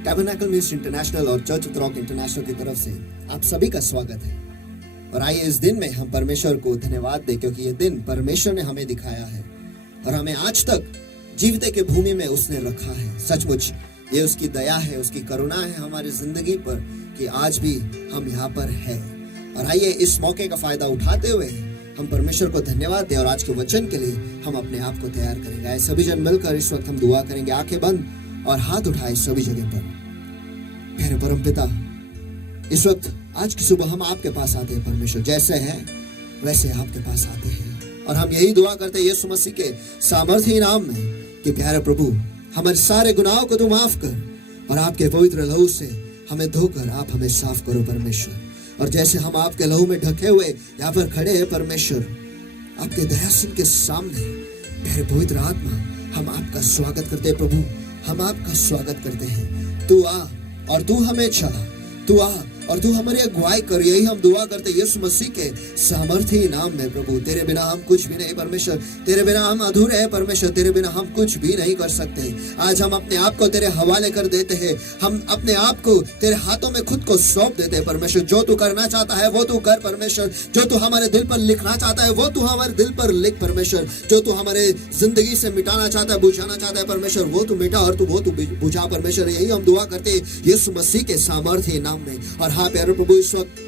Tabernacle ministry international और church of the rock international की तरफ से आप सभी का स्वागत है। और आइए इस दिन में हम परमेश्वर को धन्यवाद दें, क्योंकि ये दिन परमेश्वर ने हमें दिखाया है और हमें आज तक जीविते के भूमि में उसने रखा है। सचमुच ये उसकी दया है, उसकी करुणा है हमारी जिंदगी पर कि आज भी हम यहाँ पर है। और आइए इस मौके का फायदा उठाते हुए हम परमेश्वर को धन्यवाद दें और आज के वचन के लिए हम अपने आप को तैयार करेंगे। आइए सभी जन मिलकर इस वक्त हम दुआ करेंगे, आंखें बंद और हाथ उठाए सभी जगह पर। मेरे परम पिता, इस वक्त आज की सुबह हम आपके पास आते हैं परमेश्वर, जैसे हैं वैसे आपके पास आते हैं और हम यही दुआ करते हैं यीशु मसीह के सामर्थी नाम में कि प्यारे प्रभु हमारे सारे गुनाहों को तू माफ कर और आपके पवित्र लहू से हमें धोकर आप हमें साफ करो परमेश्वर। और जैसे हम आपके लहू में ढके हुए यहाँ पर खड़े हैं परमेश्वर, आपके दयासन के सामने प्यारे पवित्र आत्मा, हम आपका स्वागत करते हैं प्रभु, हम आपका स्वागत करते हैं। तू आ और तू हमें चला, तू आ और तू हमारी अगुवाई कर। यही हम दुआ करते यीशु मसीह के सामर्थी नाम में प्रभु। तेरे बिना हम कुछ भी नहीं परमेश्वर, तेरे बिना हम अधूरे हैं परमेश्वर, तेरे बिना हम कुछ भी नहीं कर सकते। आज हम अपने आप को तेरे हवाले कर देते हैं, हम अपने आप को तेरे हाथों में खुद को सौंप देते हैं परमेश्वर। जो तू करना चाहता है वो तू कर परमेश्वर, जो तू हमारे दिल पर लिखना चाहता है वो तू हमारे दिल पर लिख परमेश्वर, जो तू हमारे जिंदगी से मिटाना चाहता है, बुझाना चाहता है परमेश्वर, वो तू मिटा और वो तू बुझा परमेश्वर। यही हम दुआ करते हैं यीशु मसीह के सामर्थी नाम में। और हाँ प्यारे प्रभु, इस वक्त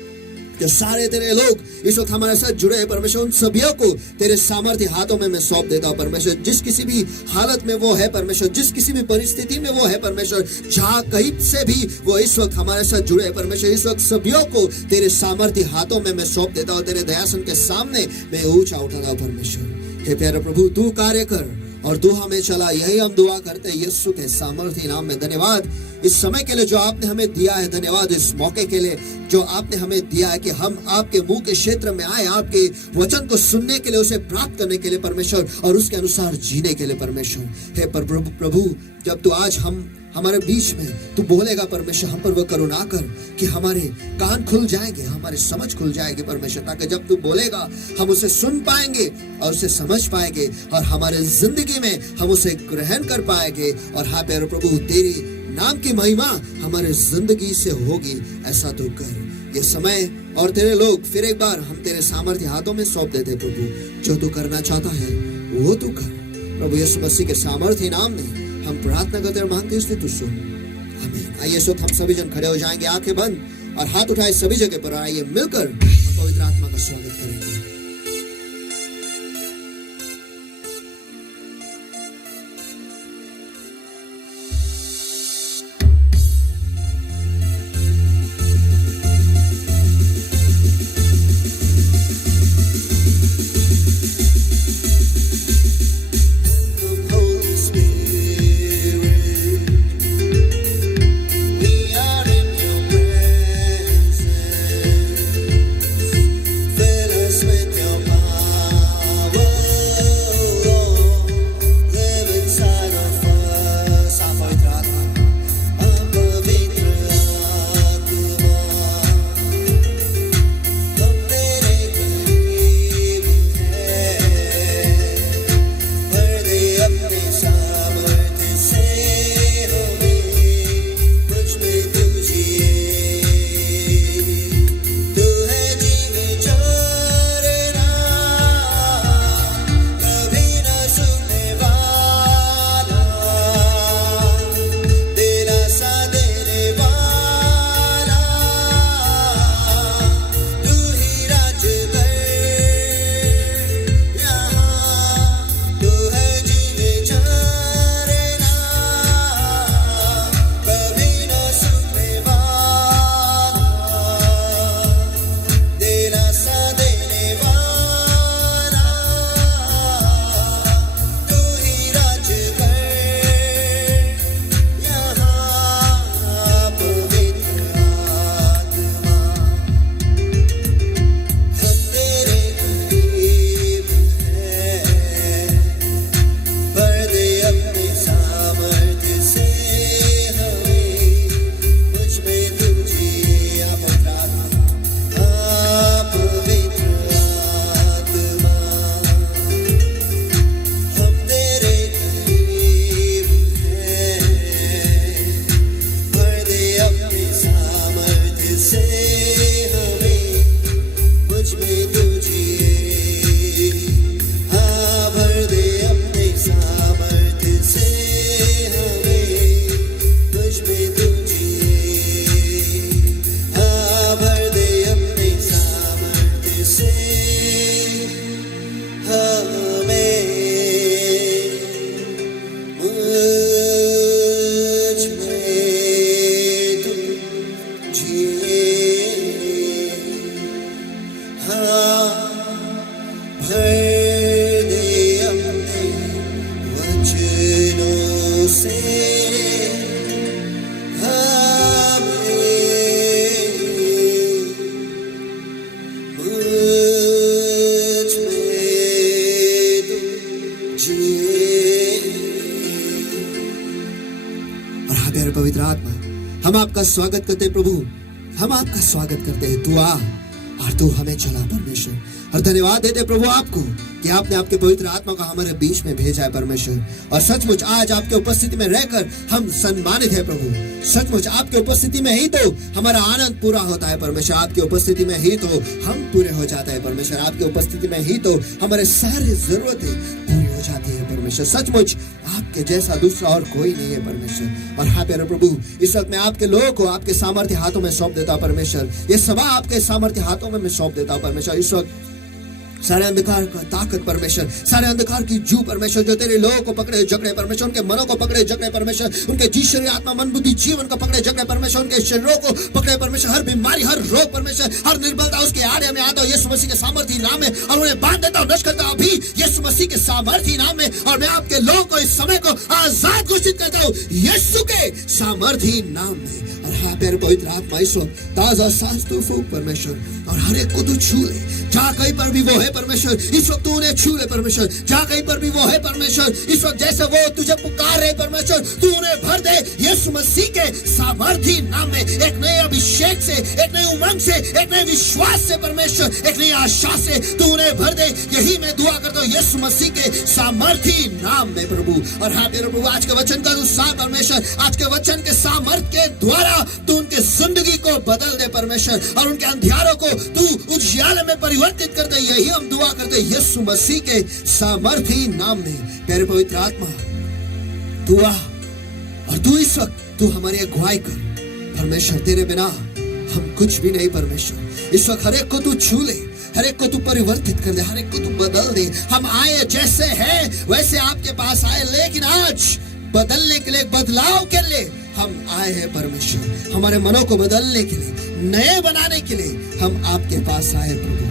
जो सारे तेरे लोग इस वक्त हमारे साथ जुड़े हैं परमेश्वर, उन सभी को तेरे सामर्थ्य हाथों में मैं सौंप देता हूँ परमेश्वर। जिस किसी भी हालत में वो है परमेश्वर, जिस किसी भी परिस्थिति में वो है परमेश्वर, जहाँ कहीं से भी वो इस वक्त हमारे साथ जुड़े हैं परमेश्वर, इस वक्त सभी को तेरे सामर्थ्य हाथों में मैं सौंप देता हूँ। तेरे दयासन के सामने मैं ऊंचा उठाता हूँ परमेश्वर। हे प्यारे प्रभु, तू कार्य कर और तू हमें चला, यही हम दुआ करते हैं यीशु के सामर्थ्य नाम में। धन्यवाद इस समय के लिए जो आपने हमें दिया है, धन्यवाद इस मौके के लिए जो आपने हमें दिया है कि हम आपके मुंह के क्षेत्र में आए, आपके वचन को सुनने के लिए, उसे प्राप्त करने के लिए परमेश्वर और उसके अनुसार जीने के लिए परमेश्वर। हे प्रभु, जब तू आज हमारे बीच में तू बोलेगा परमेश्वर, हम पर वो करुणा कर कि हमारे कान खुल जाएंगे, हमारी समझ खुल जाएगी परमेश्वर, ताकि जब तू बोलेगा हम उसे सुन पाएंगे और उसे समझ पाएंगे और हमारे जिंदगी में हम उसे ग्रहण कर पाएंगे। और हाँ प्यारे प्रभु, तेरी नाम की महिमा हमारे जिंदगी से होगी, ऐसा तू कर। ये समय और तेरे लोग फिर एक बार हम तेरे सामर्थ्य हाथों में सौंप देते प्रभु। जो तू करना चाहता है वो तू कर प्रभु। यीशु मसीह के सामर्थ्य नाम में हम प्रार्थना करते और मांगते हैं, इसलिए तू सुन। आमीन। आइए इस वक्त हम सभी जन खड़े हो जाएंगे, आंखें बंद और हाथ उठाए सभी जगह पर। आइए मिलकर हम पवित्र आत्मा का स्वागत करेंगे। मुझ में तुझे हाँ भर दे अपने सामर्थ्य से हमें मुझ में तुझे हाँ भर दे अपने सामर्थ्य से हमें मुझ में तुझे हाँ भर दे अपने वचनों से हमें मुझ में तुझे। और हाँ प्यारे पवित्र आत्मा, हम आपका स्वागत करते हैं प्रभु, हम आपका स्वागत करते हैं। तू आ और तू हमें चला परमेश्वर। और धन्यवाद देते प्रभु आपको कि आपने आपके पवित्र आत्मा को हमारे बीच में भेजा है परमेश्वर। और सचमुच आज आपके उपस्थिति में रहकर हम सम्मानित है प्रभु। सचमुच आपके उपस्थिति में ही तो हमारा आनंद पूरा होता है परमेश्वर। आपकी उपस्थिति में ही तो हम पूरे हो जाते हैं परमेश्वर। आपकी उपस्थिति में ही तो हमारे सारी जरूरतें पूरी हो जाती है परमेश्वर। सचमुच आपके जैसा दूसरा और कोई नहीं है परमेश्वर। और हाँ प्यारे प्रभु, इस वक्त मैं आपके लोगों को आपके सामर्थ्य हाथों में सौंप देता हूं परमेश्वर। ये सभा आपके सामर्थ्य हाथों में मैं सौंप देता हूं परमेश्वर। इस वक्त सारे अंधकार का ताकत परमेश्वर, सारे अंधकार की जू परमेश्वर जो तेरे लोगों को पकड़े जकड़े परमेश्वर, उनके मनों को पकड़े जकड़े परमेश्वर, उनके जी शरीर आत्मा मन बुद्धि जीवन को पकड़े जकड़े परमेश्वर, उनके शरीरों को पकड़े परमेश्वर। हर बीमारी, हर रोग परमेश्वर, हर निर्बलता उसके आड़े में आता हूं यीशु मसीह के सामर्थी नाम में। और उन्हें बांध देता हूं, नष्ट करता हूं अभी यीशु मसीह के सामर्थी नाम में। और मैं आपके लोगों को इस समय को आजाद घोषित करता हूं यीशु के सामर्थी नाम में। और हाँ प्यारे पवित्र आत्मा, इस वक्त ताजा सांस तू फूंक परमेश्वर, और हर एक को तू छू ले। जहाँ कहीं पर भी वो है परमेश्वर, इस वक्त तू उन्हें छू ले परमेश्वर। जहाँ कहीं पर भी वो है परमेश्वर, इस वक्त जैसे वो तुझे पुकार रहे परमेश्वर, तू उन्हें भर दे यीशु मसीह के सामर्थी नाम में। एक नए अभिषेक से, एक नए उमंग से, एक नए विश्वास से परमेश्वर, एक नई आशा से तू उन्हें भर दे। यही मैं दुआ करता हूँ यीशु मसीह के सामर्थी नाम में प्रभु। और हाँ मेरे प्रभु, आज के वचन का अनुसार परमेश्वर, आज के वचन के सामर्थ के द्वारा तू उनके जिंदगी को बदल दे परमेश्वर, और उनके अंधियारों को तू उजियाले में परिवर्तित कर दे। यही हम दुआ करते यीशु मसीह के सामर्थी नाम में। प्यारे पवित्र आत्मा, तू आ और तू इस वक्त तू हमारी अगुवाई कर परमेश्वर। तेरे बिना हम कुछ भी नहीं परमेश्वर। इस वक्त हर एक को तू छू ले, हर एक को तू परिवर्तित कर दे, हर एक को तू बदल दे। हम आए जैसे हैं वैसे आपके पास आए, लेकिन आज बदलने के लिए, बदलाव के लिए हम आए हैं परमेश्वर। हमारे मनों को बदलने के लिए, नए बनाने के लिए हम आपके पास आए प्रभु।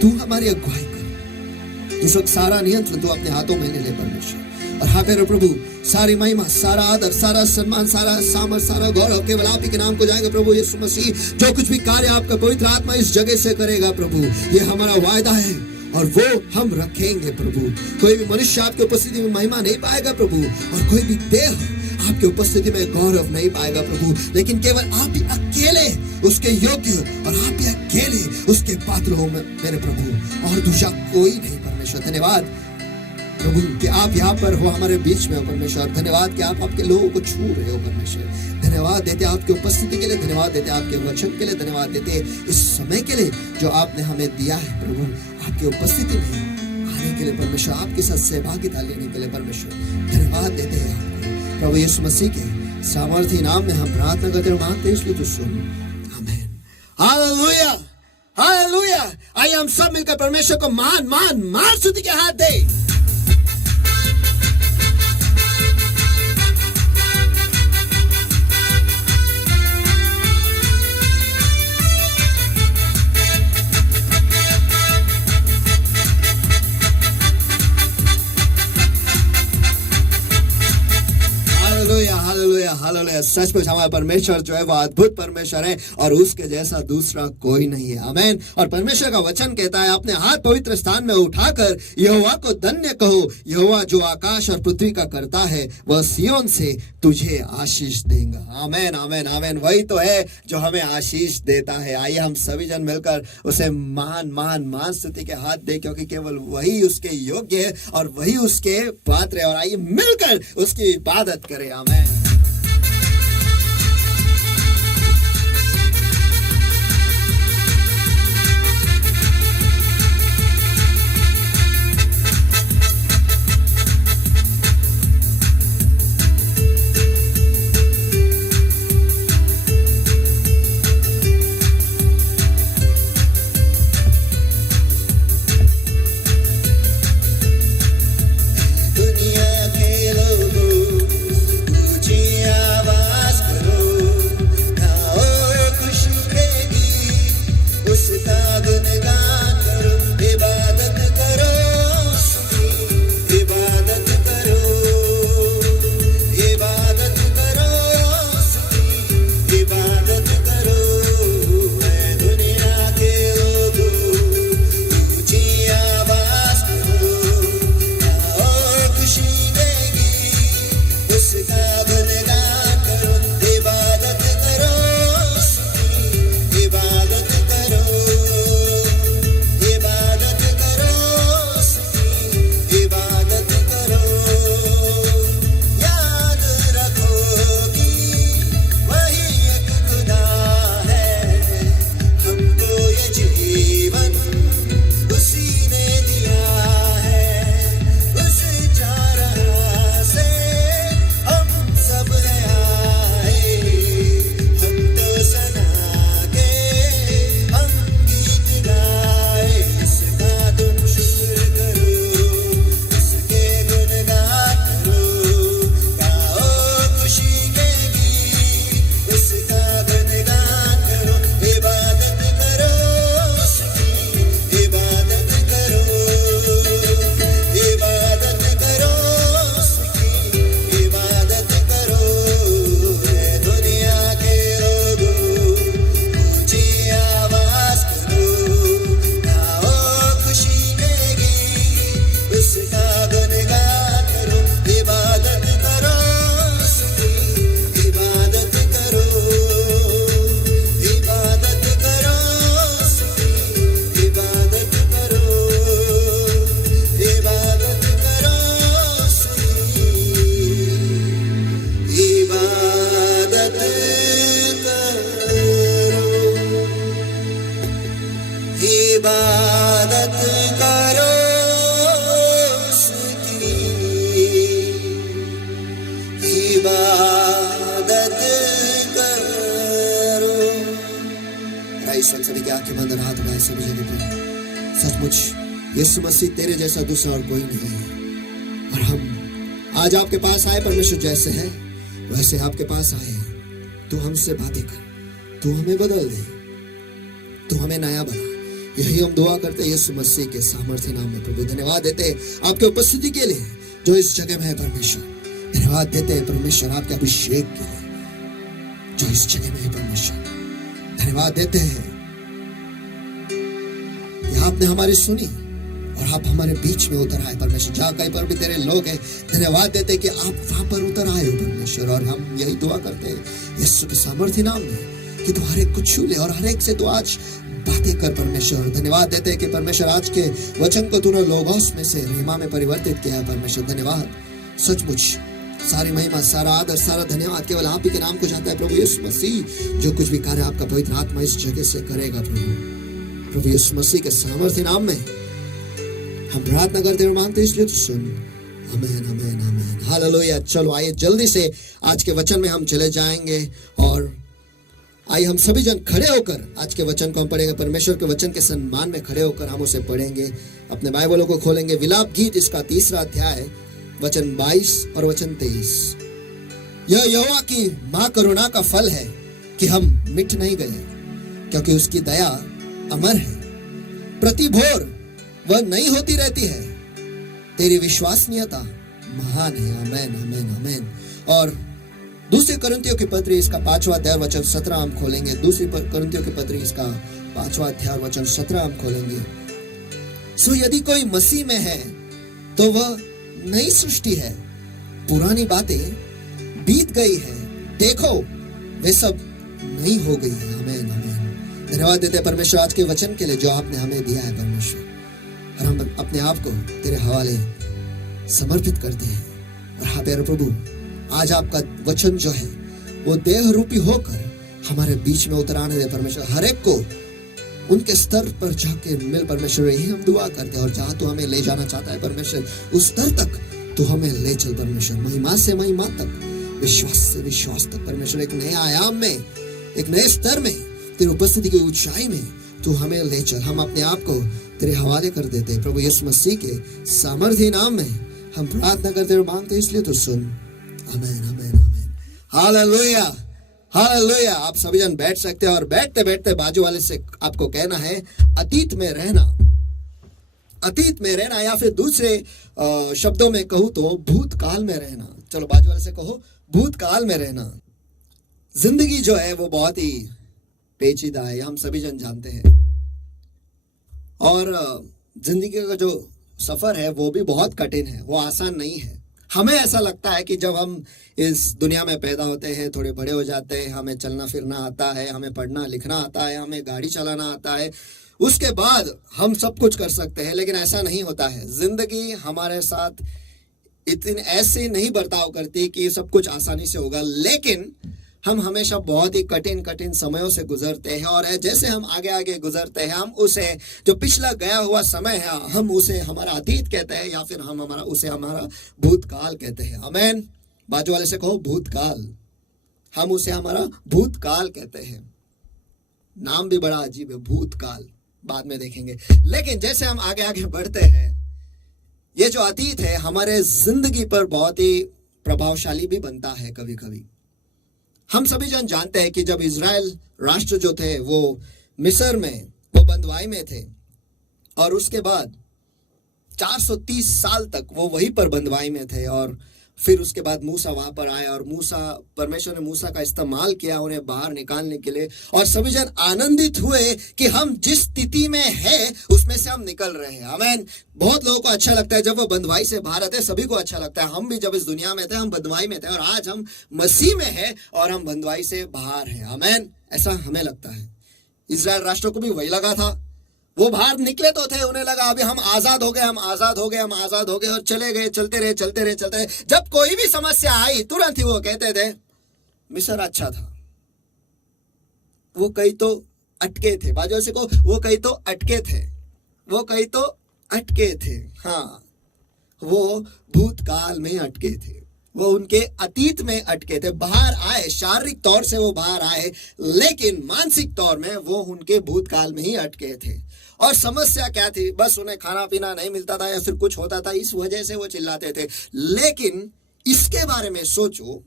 तू हमारी अगुवाई कर। इस वक्त सारा नियंत्रण तू अपने हाथों में ले ले परमेश्वर। और हाँ मेरे प्रभु, सारी महिमा, सारा आदर, सारा सम्मान, सारा सामर्थ, सारा गौरव केवल आप ही के नाम को जाएगा प्रभु यीशु मसीह। जो कुछ भी कार्य आपका पवित्र आत्मा इस जगह से करेगा प्रभु, ये हमारा वायदा है और वो हम रखेंगे प्रभु। कोई भी मनुष्य आपकी उपस्थिति में महिमा नहीं पाएगा प्रभु, और कोई भी देह आपकी उपस्थिति में गौरव नहीं पाएगा प्रभु, लेकिन केवल आप ही अकेले उसके योग्य और आप ही अकेले उसके पात्र हो मेरे प्रभु, और दूसरा कोई नहीं परमेश्वर। धन्यवाद प्रभु कि आप यहाँ पर हो, हमारे बीच में हो परमेश्वर। धन्यवाद कि आप आपके लोगों को छू रहे हो परमेश्वर। धन्यवाद देते आपकी उपस्थिति के लिए, धन्यवाद देते आपके वचन के लिए, धन्यवाद देते इस समय के लिए जो आपने हमें दिया है प्रभु। आपकी उपस्थिति में आने के लिए परमेश्वर, आपके साथ सहभागिता लेने के लिए परमेश्वर धन्यवाद देते हैं आपको प्रभु यीशु मसीह के सामर्थी नाम में हम प्रार्थना करते हैं, मांगते हैं, इसलिए तो सुन। आमीन, हालेलुया, हालेलुया। आइए हम सब मिलकर परमेश्वर को मान मान मान स्तुति के हाथ दे। हालेलुया। सचमुच हमारा परमेश्वर जो है वो अद्भुत परमेश्वर है और उसके जैसा दूसरा कोई नहीं है। आमीन। और परमेश्वर का वचन कहता है, अपने हाथ पवित्र स्थान में उठाकर यहोवा को धन्य कहो। यहोवा जो आकाश और पृथ्वी का करता है वह सिय्योन से तुझे आशीष देगा। आमीन, आमीन, आमीन। वही तो है जो हमें आशीष देता है। आइए हम सभी जन मिलकर उसे मान मान मान स्तुति के हाथ दे, क्योंकि केवल वही उसके योग्य है और वही उसके पात्र है। और आइए मिलकर उसकी इबादत करें। आमीन। इबादत करो उसकी, इबादत करो। इस वक्त सभी की आंखें बंद और हाथ उठाए सभी जगह पर। सचमुच यीशु मसीह तेरे जैसा दूसरा और कोई नहीं है। और हम आज आपके पास आए, परमेश्वर जैसे है वैसे आपके पास आए। तू हमसे बातें कर, तू हमें बदल दे, तू हमें नया बना। यही हम दुआ करते हैं यीशु मसीह के सामर्थ्य नाम में। प्रभु धन्यवाद देते हैं आपके उपस्थिति के लिए जो इस जगह में है परमेश्वर। धन्यवाद देते हैं परमेश्वर आपके अभिषेक के लिए जो इस जगह में है परमेश्वर। धन्यवाद देते हैं कि आपने हमारी सुनी और आप हमारे बीच में उतर आए परमेश्वर। जहाँ कहीं पर भी तेरे लोग हैं, धन्यवाद देते हैं कि आप वहां पर उतर आए हो परमेश्वर। और हम यही दुआ करते हैं यीशु के सामर्थ्य नाम में कि तू हर एक को छू ले और हर एक से तू आज बातें कर परमेश्वर। धन्यवाद देते हैं कि परमेश्वर आज के वचन को तूने लोगोस में से रहीमा में परिवर्तित किया है परमेश्वर। धन्यवाद। सचमुच सारी महिमा, सारा आदर, सारा धन्यवाद केवल आप ही के नाम को जाता है प्रभु यीशु मसीह। जो कुछ भी कार्य आपका पवित्र आत्मा इस जगह से करेगा प्रभु यीशु मसीह के सामर्थ्य नाम में हम प्रार्थना करते और मांगते, इसलिए तो सुन। आमीन, आमीन, आमीन। हालेलुया। चलो आइए जल्दी से आज के वचन में हम चले जाएंगे और आइए हम सभी जन खड़े होकर आज के वचन को हम पढ़ेंगे। परमेश्वर के वचन के सम्मान में खड़े होकर हम उसे पढ़ेंगे। अपने बाइबलों को खोलेंगे। विलाप गीत इसका 3रा अध्याय वचन 22 और वचन 23। यह यहोवा की महाकरुणा का फल है कि हम मिट नहीं गए, क्योंकि उसकी दया अमर है। प्रति भोर वह नई होती रहती है। तेरी विश्वसनीयता महान है। आमेन, आमेन, आमेन। और दूसरी कुरिन्थियों की पत्री इसका 5वां अध्याय वचन 17 हम खोलेंगे। दूसरी कुरिन्थियों की पत्री इसका 5वां अध्याय वचन 17 हम खोलेंगे। सो यदि कोई मसीह में है तो वह नई सृष्टि है, पुरानी बातें बीत गई है, देखो वे सब नई हो गई है। आमेन, आमेन। धन्यवाद देते हैं परमेश्वर आज के वचन के लिए जो आपने हमें दिया है परमेश्वर। और हम अपने आप को तेरे हवाले समर्पित करते हैं। और हाँ प्यारे प्रभु, आज आपका वचन जो है वो देह रूपी होकर हमारे बीच में उतर आने दे परमेश्वर। हर एक को उनके स्तर पर जाके मिल परमेश्वर। यही हम दुआ करते हैं। और जहाँ तू हमें ले जाना चाहता है परमेश्वर, उस स्तर तक तू हमें ले चल परमेश्वर। महिमा से महिमा तक, विश्वास से विश्वास तक परमेश्वर। एक नए आयाम में, एक नए स्तर में, तेरी उपस्थिति की ऊंचाई में तू हमें ले चल। हम अपने आप को तेरे हवाले कर देते हैं प्रभु यीशु मसीह के सामर्थ्य नाम में हम प्रार्थना करते और मांगते, इसलिए तो सुन। आमेन, आमेन, आमेन। Hallelujah, hallelujah. आप सभी जन बैठ सकते हैं और बैठते बैठते बाजू वाले से आपको कहना है अतीत में रहना। अतीत में रहना, या फिर दूसरे शब्दों में कहूं तो भूतकाल में रहना। चलो बाजू वाले से कहो भूतकाल में रहना। जिंदगी जो है वो बहुत ही पेचीदा है, हम सभी जन जानते हैं। और जिंदगी का जो सफर है वो भी बहुत कठिन है, वो आसान नहीं है। हमें ऐसा लगता है कि जब हम इस दुनिया में पैदा होते हैं, थोड़े बड़े हो जाते हैं, हमें चलना फिरना आता है, हमें पढ़ना लिखना आता है, हमें गाड़ी चलाना आता है, उसके बाद हम सब कुछ कर सकते हैं। लेकिन ऐसा नहीं होता है। जिंदगी हमारे साथ इतनी ऐसे नहीं बर्ताव करती कि सब कुछ आसानी से होगा। लेकिन हम हमेशा बहुत ही कठिन कठिन समयों से गुजरते हैं। और जैसे हम आगे आगे गुजरते हैं, हम उसे जो पिछला गया हुआ समय है, हम उसे हमारा अतीत कहते हैं, या फिर हम उसे हमारा भूतकाल कहते हैं। आमेन। बाजू वाले से कहो भूतकाल। हम उसे हमारा भूतकाल कहते हैं। नाम भी बड़ा अजीब है, भूतकाल, बाद में देखेंगे। लेकिन जैसे हम आगे आगे बढ़ते हैं, ये जो अतीत है हमारे जिंदगी पर बहुत ही प्रभावशाली भी बनता है। कभी कभी हम सभी जन जानते हैं कि जब इजराइल राष्ट्र जो थे वो मिस्र में, वो बंधुआई में थे, और उसके बाद 430 साल तक वो वहीं पर बंधुआई में थे। और फिर उसके बाद मूसा वहां पर आए और परमेश्वर ने मूसा का इस्तेमाल किया उन्हें बाहर निकालने के लिए। और सभी जन आनंदित हुए कि हम जिस स्थिति में है उसमें से हम निकल रहे हैं। आमीन। बहुत लोगों को अच्छा लगता है जब वो बंधुआई से बाहर आते हैं, सभी को अच्छा लगता है। हम भी जब इस दुनिया में थे हम बंधुआई में थे, और आज हम मसीह में हैं और हम बंधुआई से बाहर हैं। आमीन। ऐसा हमें लगता है। इजराइल राष्ट्र को भी वही लगा था। वो बाहर निकले तो थे, उन्हें लगा अभी हम आजाद हो गए, हम आजाद हो गए, हम आजाद हो गए, और चले गए, चलते रहे, चलते रहे, चलते रहे। जब कोई भी समस्या आई तुरंत ही वो कहते थे मिस्र अच्छा था। वो कई तो अटके थे। बाजू से को वो कहीं तो अटके थे, वो कहीं तो अटके थे। हाँ, वो भूतकाल में अटके थे, वो उनके अतीत में अटके थे। बाहर आए, शारीरिक तौर से वो बाहर आए, लेकिन मानसिक तौर में वो उनके भूतकाल में ही अटके थे। और समस्या क्या थी? बस उन्हें खाना पीना नहीं मिलता था या फिर कुछ होता था, इस वजह से वो चिल्लाते थे। लेकिन इसके बारे में सोचो,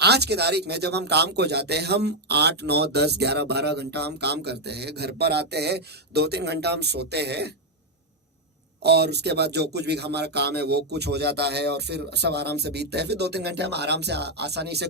आज के तारीख में जब हम काम को जाते हैं, हम 8, 9, 10, 11, 12 घंटा हम काम करते हैं, घर पर आते हैं, 2-3 घंटा हम सोते हैं, और उसके बाद जो कुछ भी हमारा काम है वो कुछ हो जाता है, और फिर सब आराम से बीतता है। फिर 2-3 घंटे हम आराम से आसानी से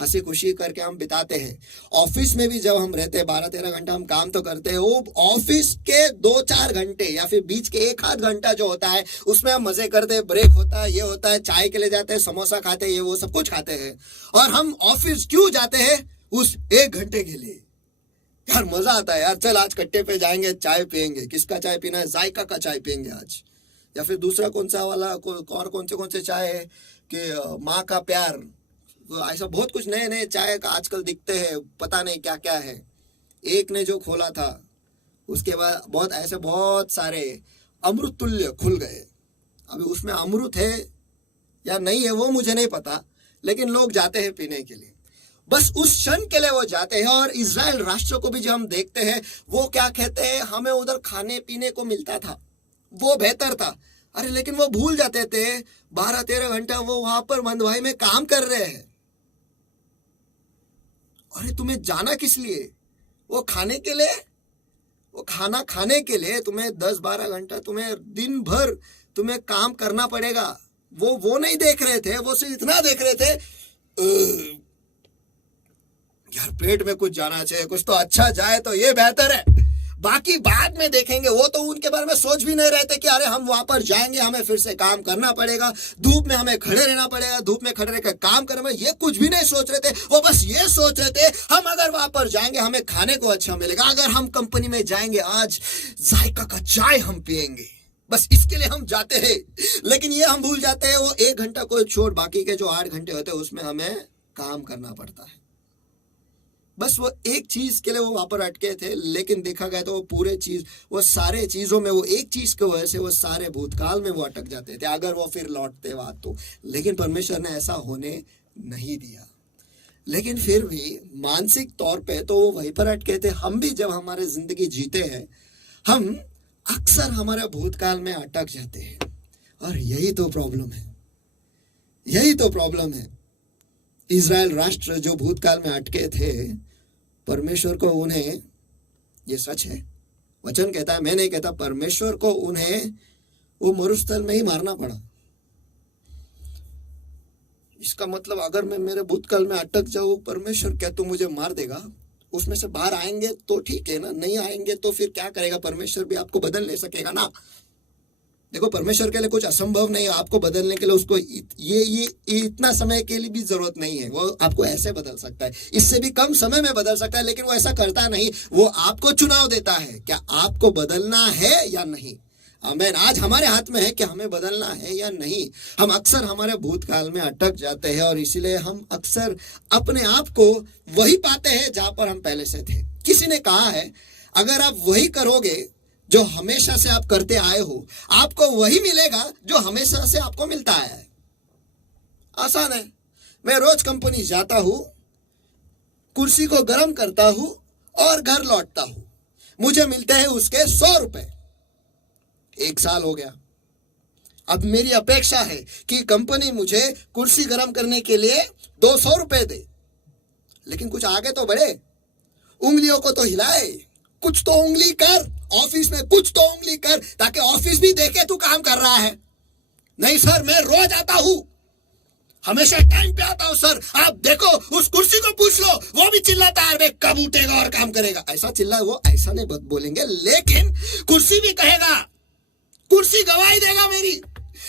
हंसी खुशी करके हम बिताते हैं। ऑफिस में भी जब हम रहते हैं 12-13 घंटा हम काम तो करते हैं, वो ऑफिस के 2-4 घंटे या फिर बीच के 1-आध घंटा जो होता है उसमें हम मजे करते हैं, ब्रेक होता है, ये होता है, चाय के लिए जाते हैं, समोसा खाते हैं, ये वो सब कुछ खाते हैं। और हम ऑफिस क्यों जाते हैं? उस 1 घंटे के लिए। यार मजा आता है यार, चल आज कट्टे पे जाएंगे, चाय पियेंगे। किसका चाय पीना है? जायका का चाय पियेंगे आज। या फिर दूसरा कौन सा वाला, और कौन से चाय है कि माँ का प्यार, ऐसा बहुत कुछ नए नए चाय का आजकल दिखते हैं, पता नहीं क्या क्या है। एक ने जो खोला था, उसके बाद बहुत सारे अमृत तुल्य खुल गए। अभी उसमें अमृत है या नहीं है वो मुझे नहीं पता, लेकिन लोग जाते हैं पीने के लिए। बस उस क्षण के लिए वो जाते हैं। और इजराइल राष्ट्र को भी जब हम देखते हैं, वो क्या कहते हैं, हमें उधर खाने पीने को मिलता था, वो बेहतर था। अरे लेकिन वो भूल जाते थे 12-13 घंटा वो वहां पर बंधुआई में काम कर रहे हैं। अरे तुम्हें जाना किस लिए? वो खाने के लिए, वो खाना खाने के लिए तुम्हें 10-12 घंटा, तुम्हें दिन भर तुम्हें काम करना पड़ेगा। वो नहीं देख रहे थे, वो सिर्फ इतना देख रहे थे, यार पेट में कुछ जाना चाहिए, कुछ तो अच्छा जाए तो ये बेहतर है, बाकी बाद में देखेंगे। वो तो उनके बारे में सोच भी नहीं रहे थे कि अरे हम वहां पर जाएंगे, हमें फिर से काम करना पड़ेगा, धूप में हमें खड़े रहना पड़ेगा, धूप में खड़े रहकर काम करना, ये कुछ भी नहीं सोच रहे थे। वो बस ये सोच रहे थे, हम अगर वहां पर जाएंगे हमें खाने को अच्छा मिलेगा, अगर हम कंपनी में जाएंगे आज जायका का चाय हम पियेंगे, बस इसके लिए हम जाते हैं। लेकिन ये हम भूल जाते हैं, वो 1 घंटा को छोड़ बाकी के जो 8 घंटे होते हैं उसमें हमें काम करना पड़ता है। बस वो एक चीज के लिए वो वहां पर अटके थे। लेकिन देखा गया तो वो पूरे चीज, वो सारे चीजों में, वो एक चीज की वजह से वो सारे भूतकाल में वो अटक जाते थे, अगर वो फिर लौटते बात तो। लेकिन परमेश्वर ने ऐसा होने नहीं दिया। लेकिन फिर भी मानसिक तौर पे तो वो वहीं पर अटके थे। हम भी जब हमारे जिंदगी जीते हैं, हम अक्सर हमारे भूतकाल में अटक जाते हैं। और यही तो प्रॉब्लम है, यही तो प्रॉब्लम है। इजराइल राष्ट्र जो भूतकाल में अटके थे, परमेश्वर को उन्हें, ये सच है, वचन कहता है, मैं नहीं कहता, परमेश्वर को उन्हें वो मरुस्थल में ही मारना पड़ा। इसका मतलब अगर मैं मेरे भूतकाल में अटक जाऊं, परमेश्वर क्या तू मुझे मार देगा? उसमें से बाहर आएंगे तो ठीक है ना, नहीं आएंगे तो फिर क्या करेगा? परमेश्वर भी आपको बदल नहीं सकेगा ना। देखो, परमेश्वर के लिए कुछ असंभव नहीं है। आपको बदलने के लिए उसको ये इतना समय के लिए भी जरूरत नहीं है। वो आपको ऐसे बदल सकता है, इससे भी कम समय में बदल सकता है, लेकिन वो ऐसा करता नहीं। वो आपको चुनाव देता है, क्या आपको बदलना है या नहीं। आमीन। आज हमारे हाथ में है कि हमें बदलना है या नहीं। हम अक्सर हमारे भूतकाल में अटक जाते हैं, और इसीलिए हम अक्सर अपने आप को वही पाते हैं जहां पर हम पहले से थे। किसी ने कहा है, अगर आप वही करोगे जो हमेशा से आप करते आए हो, आपको वही मिलेगा जो हमेशा से आपको मिलता आया है। आसान है। मैं रोज कंपनी जाता हूं, कुर्सी को गर्म करता हूं और घर लौटता हूं, मुझे मिलते हैं उसके 100 रुपए। 1 साल हो गया। अब मेरी अपेक्षा है कि कंपनी मुझे कुर्सी गर्म करने के लिए 200 रुपए दे, लेकिन कुछ आगे तो बढ़े, उंगलियों को तो हिलाए, कुछ तो उंगली कर, ऑफिस में कुछ तो उंगली कर, ताकि ऑफिस भी देखे तू काम कर रहा है। नहीं सर, मैं रोज आता हूं, हमेशा टाइम पे आता हूं सर, आप देखो उस कुर्सी को पूछ लो, वो भी चिल्लाता है, अरे कब उठेगा और काम करेगा। ऐसा चिल्ला, वो ऐसा नहीं बोलेंगे, लेकिन कुर्सी भी कहेगा, कुर्सी गवाही देगा मेरी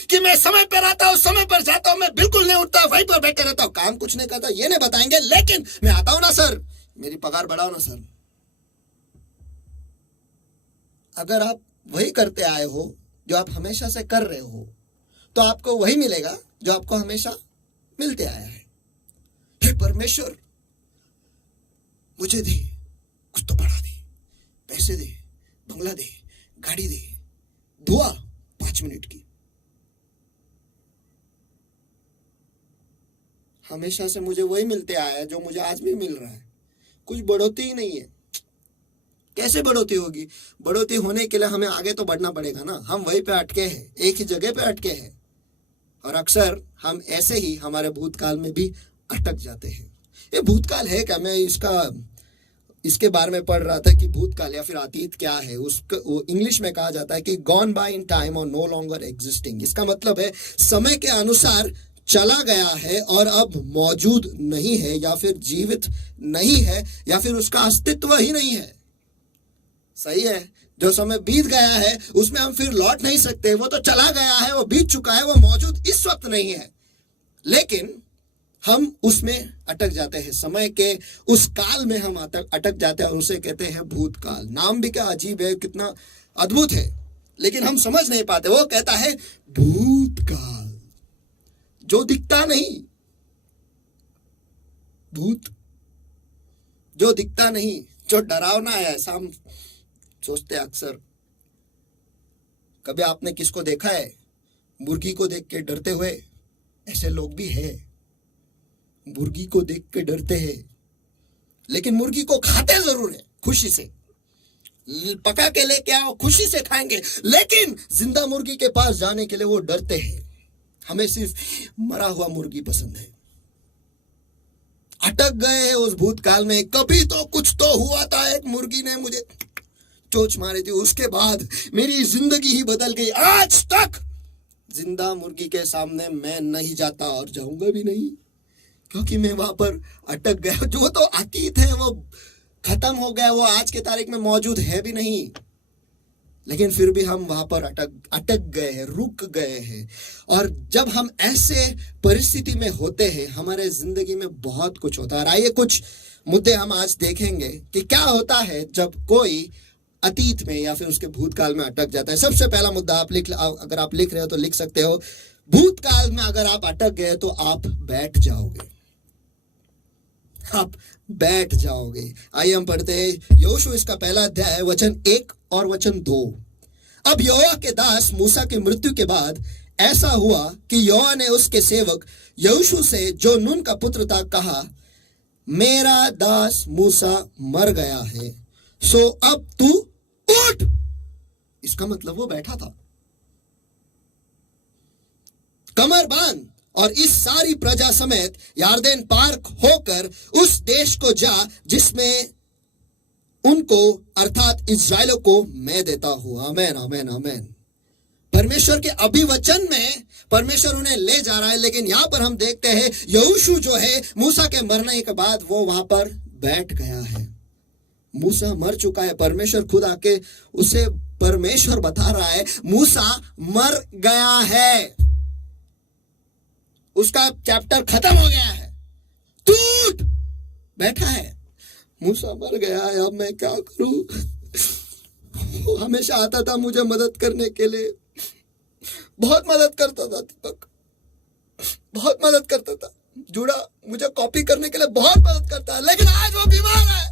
कि मैं समय पर आता हूं, समय पर जाता हूं, मैं बिल्कुल नहीं उठता, वहीं पर बैठे रहता हूं, काम कुछ नहीं करता, ये नहीं बताएंगे, लेकिन मैं आता हूं ना सर, मेरी पगार बढ़ाओ ना सर। अगर आप वही करते आए हो जो आप हमेशा से कर रहे हो, तो आपको वही मिलेगा जो आपको हमेशा मिलते आया है। हे परमेश्वर, मुझे दे, कुछ तो बढ़ा दे। पैसे दे, बंगला दे, गाड़ी दे, दुआ 5 मिनट की। हमेशा से मुझे वही मिलते आया है जो मुझे आज भी मिल रहा है। कुछ बढ़ोतरी ही नहीं है। कैसे बढ़ोतरी होगी? बढ़ोतरी होने के लिए हमें आगे तो बढ़ना पड़ेगा ना। हम वहीं पे अटके हैं, एक ही जगह पे अटके हैं, और अक्सर हम ऐसे ही हमारे भूतकाल में भी अटक जाते हैं। ये भूतकाल है क्या? मैं इसके बारे में पढ़ रहा था कि भूतकाल या फिर अतीत क्या है। उसको इंग्लिश में कहा जाता है कि गॉन बाय इन टाइम और नो लॉन्गर एग्जिस्टिंग। इसका मतलब है समय के अनुसार चला गया है और अब मौजूद नहीं है, या फिर जीवित नहीं है, या फिर उसका अस्तित्व ही नहीं है। सही है। जो समय बीत गया है उसमें हम फिर लौट नहीं सकते। वो तो चला गया है, वो बीत चुका है, वो मौजूद इस वक्त नहीं है। लेकिन हम उसमें अटक जाते हैं, समय के उस काल में हम अटक जाते हैं, और उसे कहते हैं भूतकाल। नाम भी क्या अजीब है, कितना अद्भुत है, लेकिन हम समझ नहीं पाते। वो कहता है भूतकाल, जो दिखता नहीं, भूत जो दिखता नहीं, जो डरावना है, ऐसा हम सोचते हैं अक्सर। कभी आपने किसको देखा है मुर्गी को देख के डरते हुए? ऐसे लोग भी हैं, मुर्गी को देख के डरते हैं, लेकिन मुर्गी को खाते जरूर है, खुशी से पका के लेके आओ, खुशी से खाएंगे, लेकिन जिंदा मुर्गी के पास जाने के लिए वो डरते हैं। हमें सिर्फ मरा हुआ मुर्गी पसंद है। अटक गए हैं उस भूतकाल में। कभी तो कुछ तो हुआ था, एक मुर्गी ने मुझे चोंच मारी थी, उसके बाद मेरी जिंदगी ही बदल गई। आज तक जिंदा मुर्गी के सामने मैं नहीं जाता और जाऊंगा भी नहीं, क्योंकि मैं वहां पर अटक गया। जो तो अतीत है वो खत्म हो गया, वो आज के तारीख में मौजूद है भी नहीं, लेकिन फिर भी हम वहां पर अटक गए हैं, रुक गए हैं। और जब हम ऐसे परिस्थिति में होते हैं, हमारे जिंदगी में बहुत कुछ होता है। आइए कुछ मुद्दे हम आज देखेंगे कि क्या होता है जब कोई अतीत में या फिर उसके भूतकाल में अटक जाता है। सबसे पहला मुद्दा अगर आप लिख रहे हो तो लिख सकते हो। भूतकाल में अगर आप अटक गए तो आप बैठ जाओगे, आप बैठ जाओगे। आइए हम पढ़ते हैं यहोशू इसका पहला अध्याय वचन 1 और वचन 2। अब यहोवा के दास मूसा की मृत्यु के बाद ऐसा हुआ कि यहोवा ने उसके सेवक यहोशू से, जो नून का पुत्र था, कहा, मेरा दास मूसा मर गया है, सो अब तू उठ। इसका मतलब वो बैठा था। कमर बांध और इस सारी प्रजा समेत यारदेन पार होकर उस देश को जा जिसमें उनको अर्थात इस्राएलियों को मैं देता हूं। आमेन, आमेन, आमेन। परमेश्वर के अभिवचन में परमेश्वर उन्हें ले जा रहा है, लेकिन यहां पर हम देखते हैं यहोशू जो है मूसा के मरने के बाद वो वहां पर बैठ गया है। मूसा मर चुका है, परमेश्वर खुद आके उसे परमेश्वर बता रहा है मूसा मर गया है, उसका चैप्टर खत्म हो गया है, टूट बैठा है। मूसा मर गया है, अब मैं क्या करूं? वो हमेशा आता था मुझे मदद करने के लिए, बहुत मदद करता था दीपक, बहुत मदद करता था। जुड़ा मुझे कॉपी करने के लिए बहुत मदद करता है, लेकिन आज वो बीमार है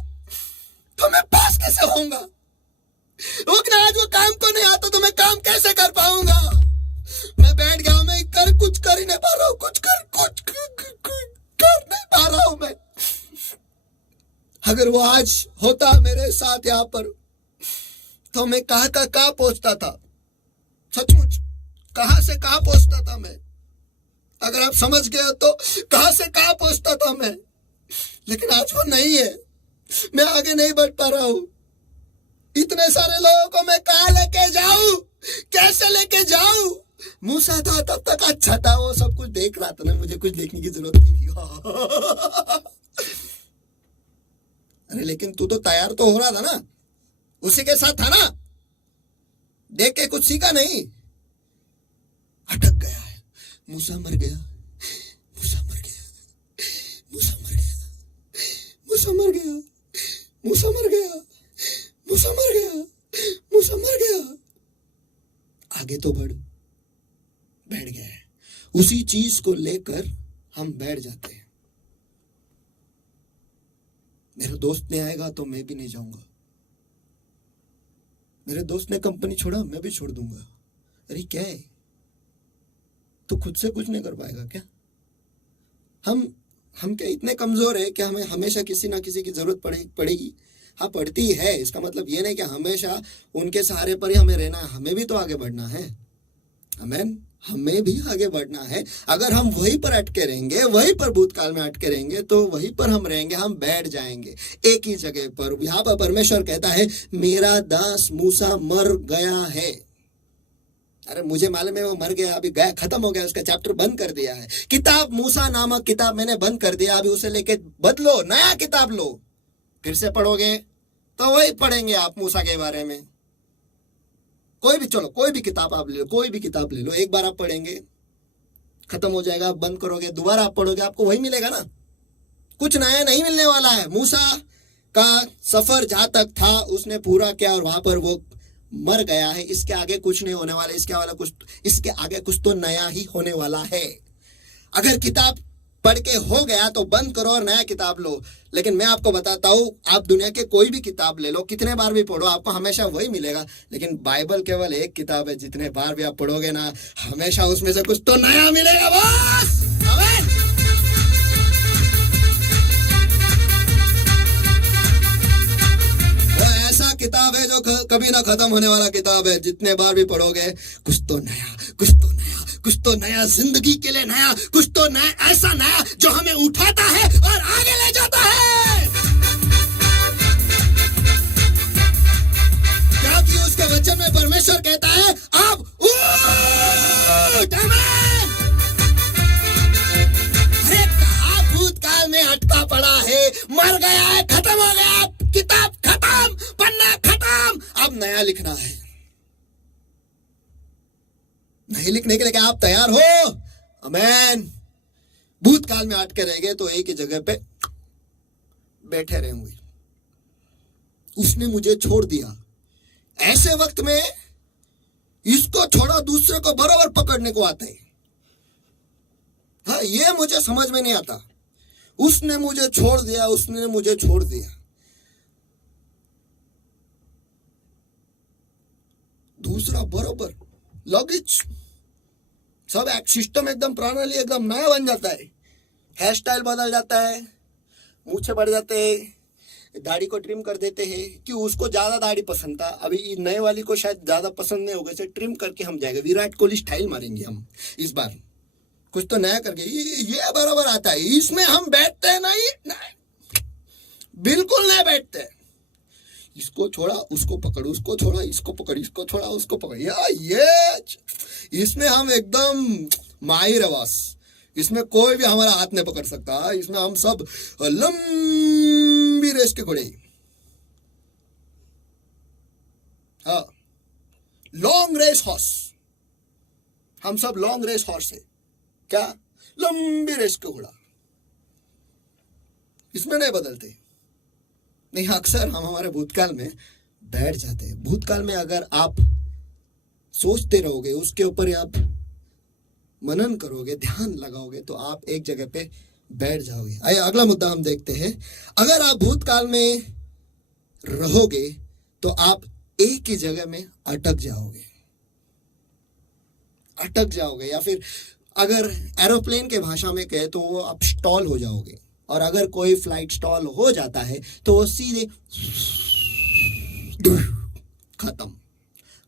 तो मैं पास कैसे होऊंगा? आज वो काम को नहीं आता तो मैं काम कैसे कर पाऊंगा? मैं बैठ गया, मैं कुछ कर ही नहीं पा रहा हूं, कुछ कर नहीं पा रहा हूं मैं। अगर वो आज होता मेरे साथ यहाँ पर तो मैं कहां का कहां पहुंचता था, सचमुच कहां से कहां पहुंचता था मैं। अगर आप समझ गए तो कहां से कहां पहुंचता था मैं, लेकिन आज वो नहीं है, मैं आगे नहीं बढ़ पा रहा हूं। इतने सारे लोगों को मैं कहां लेके जाऊं, कैसे लेके जाऊं? मूसा था तब तक अच्छा था, वो सब कुछ देख रहा था ना, मुझे कुछ देखने की जरूरत नहीं थी। अरे लेकिन तू तो तैयार तो हो रहा था ना, उसी के साथ था ना, देख के कुछ सीखा नहीं। अटक गया है, मूसा मर गया, मूसा मर गया, मूसा मर गया, मूसा मर गया, मूसा मर गया, मूसा मर गया, मूसा मर गया। आगे तो बढ़, बैठ गया है। उसी चीज को लेकर हम बैठ जाते हैं। मेरा दोस्त नहीं आएगा तो मैं भी नहीं जाऊंगा, मेरे दोस्त ने कंपनी छोड़ा, मैं भी छोड़ दूंगा। अरे क्या है, तो खुद से कुछ नहीं कर पाएगा क्या? हम हम क्या इतने कमजोर है कि हमें हमेशा किसी ना किसी की जरूरत पड़ेगी? हाँ, पड़ती है। इसका मतलब ये नहीं कि हमेशा उनके सहारे पर ही हमें रहना है, हमें भी तो आगे बढ़ना है। आमेन। हमें भी आगे बढ़ना है। अगर हम वहीं पर अटके रहेंगे, वहीं पर भूतकाल में अटके रहेंगे, तो वहीं पर हम रहेंगे, हम बैठ जाएंगे एक ही जगह पर। यहाँ पर परमेश्वर कहता है, मेरा दास मूसा मर गया है। अरे मुझे मालूम है वो मर गया, अभी गया, खत्म हो गया, उसका चैप्टर बंद कर दिया है। किताब मूसा नामक किताब मैंने बंद कर दिया, अभी उसे लेके बदलो, नया किताब लो। फिर से पढ़ोगे तो वही पढ़ेंगे आप मूसा के बारे में। कोई भी, चलो कोई भी किताब आप ले लो, कोई भी किताब ले लो, एक बार आप पढ़ेंगे, खत्म हो जाएगा, आप बंद करोगे, दोबारा आप पढ़ोगे, आपको वही मिलेगा ना। कुछ नया नहीं मिलने वाला है। मूसा का सफर जहां तक था उसने पूरा किया और वहां पर वो मर गया है। इसके आगे कुछ नहीं होने वाला, इसके आगे कुछ तो नया ही होने वाला है। अगर किताब पढ़ के हो गया तो बंद करो और नया किताब लो। लेकिन मैं आपको बताता हूं, आप दुनिया के कोई भी किताब ले लो, कितने बार भी पढ़ो, आपको हमेशा वही मिलेगा। लेकिन बाइबल केवल एक किताब है, जितने बार भी आप पढ़ोगे ना, हमेशा उसमें से कुछ तो नया मिलेगा बॉस। आमीन। वो ऐसा किताब है जो कभी ना खत्म होने वाला किताब है। जितने बार भी पढ़ोगे, कुछ तो नया, कुछ तो नया, कुछ तो नया, जिंदगी के लिए नया, कुछ तो नया, ऐसा नया जो हमें उठाता है और आगे ले जाता है। क्योंकि उसके वचन में परमेश्वर कहता है, अब उठ। अरे कहाँ भूतकाल में अटका पड़ा है, मर गया है, खत्म हो गया, किताब खत्म, पन्ना खत्म, अब नया लिखना है। नहीं लिखने के लिए क्या आप तैयार हो? आमेन। भूतकाल में अटके रहेंगे तो एक ही जगह पे बैठे रहेंगे। उसने मुझे छोड़ दिया। ऐसे वक्त में इसको छोड़ा, दूसरे को बराबर पकड़ने को आता है। हाँ, ये मुझे समझ में नहीं आता। उसने मुझे छोड़ दिया, उसने मुझे छोड़ दिया। दूसरा बराबर लगेज, सब एक सिस्टम, एकदम प्रणाली एकदम नया बन जाता है। हेयर स्टाइल बदल जाता है, मूछे बढ़ जाते हैं, दाढ़ी को ट्रिम कर देते हैं। क्यों? उसको ज्यादा दाढ़ी पसंद था, अभी नए वाली को शायद ज्यादा पसंद नहीं होगा, इसे ट्रिम करके हम जाएंगे, विराट कोहली स्टाइल मारेंगे हम इस बार, कुछ तो नया करके। ये बराबर आता है। इसमें हम बैठते हैं नहीं, बिल्कुल नहीं बैठते। इसको छोड़ा, उसको पकड़, उसको छोड़ा, इसको पकड़, इसको छोड़ा, उसको पकड़, ये इसमें हम एकदम माहिर है बस। इसमें कोई भी हमारा हाथ नहीं पकड़ सकता। इसमें हम सब लंबी रेस के घोड़े। हाँ, लॉन्ग रेस हॉर्स, हम सब लॉन्ग रेस हॉर्स है। क्या? लंबी रेस के घोड़ा। इसमें नहीं बदलते। नहीं, अक्सर हम हमारे भूतकाल में बैठ जाते हैं। भूतकाल में अगर आप सोचते रहोगे, उसके ऊपर आप मनन करोगे, ध्यान लगाओगे, तो आप एक जगह पे बैठ जाओगे। आइए अगला मुद्दा हम देखते हैं। अगर आप भूतकाल में रहोगे तो आप एक ही जगह में अटक जाओगे, या फिर अगर एरोप्लेन के भाषा में कहे तो वो आप स्टॉल हो जाओगे। और अगर कोई फ्लाइट स्टॉल हो जाता है तो वो सीधे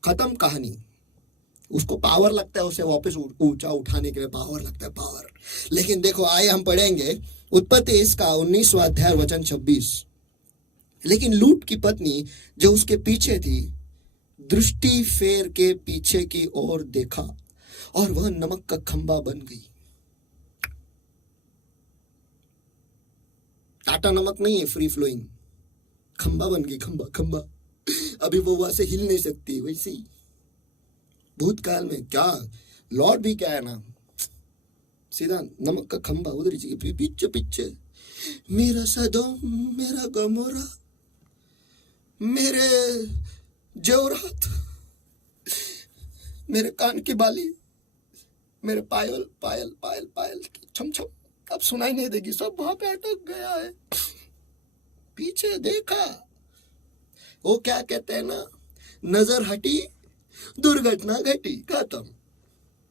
खत्म कहानी। उसको पावर लगता है, उसे वापस ऊंचा उठाने के लिए पावर लगता है, पावर। लेकिन देखो, आइए हम पढ़ेंगे उत्पत्ति इसका 19वां अध्याय वचन 26। लेकिन लूट की पत्नी जो उसके पीछे थी, दृष्टि फेर के पीछे की ओर देखा और वह नमक का खंबा बन गई। टाटा नमक नहीं है, फ्री फ्लोइंग, खंबा बन गई, खंबा। अभी वो वहां से हिल नहीं सकती। वैसे ही भूतकाल में क्या, लॉर्ड भी क्या है ना, सीधा नमक का खंबा उधर ही पीछे। मेरा सदोम, मेरा गमोरा, मेरे जेवरात, मेरे कान की बाली, मेरे पायल छम अब सुनाई नहीं देगी, सब वहां पे अटक गया है। पीछे देखा, वो क्या कहते हैं ना, नजर हटी, दुर्घटना घटी, खत्म।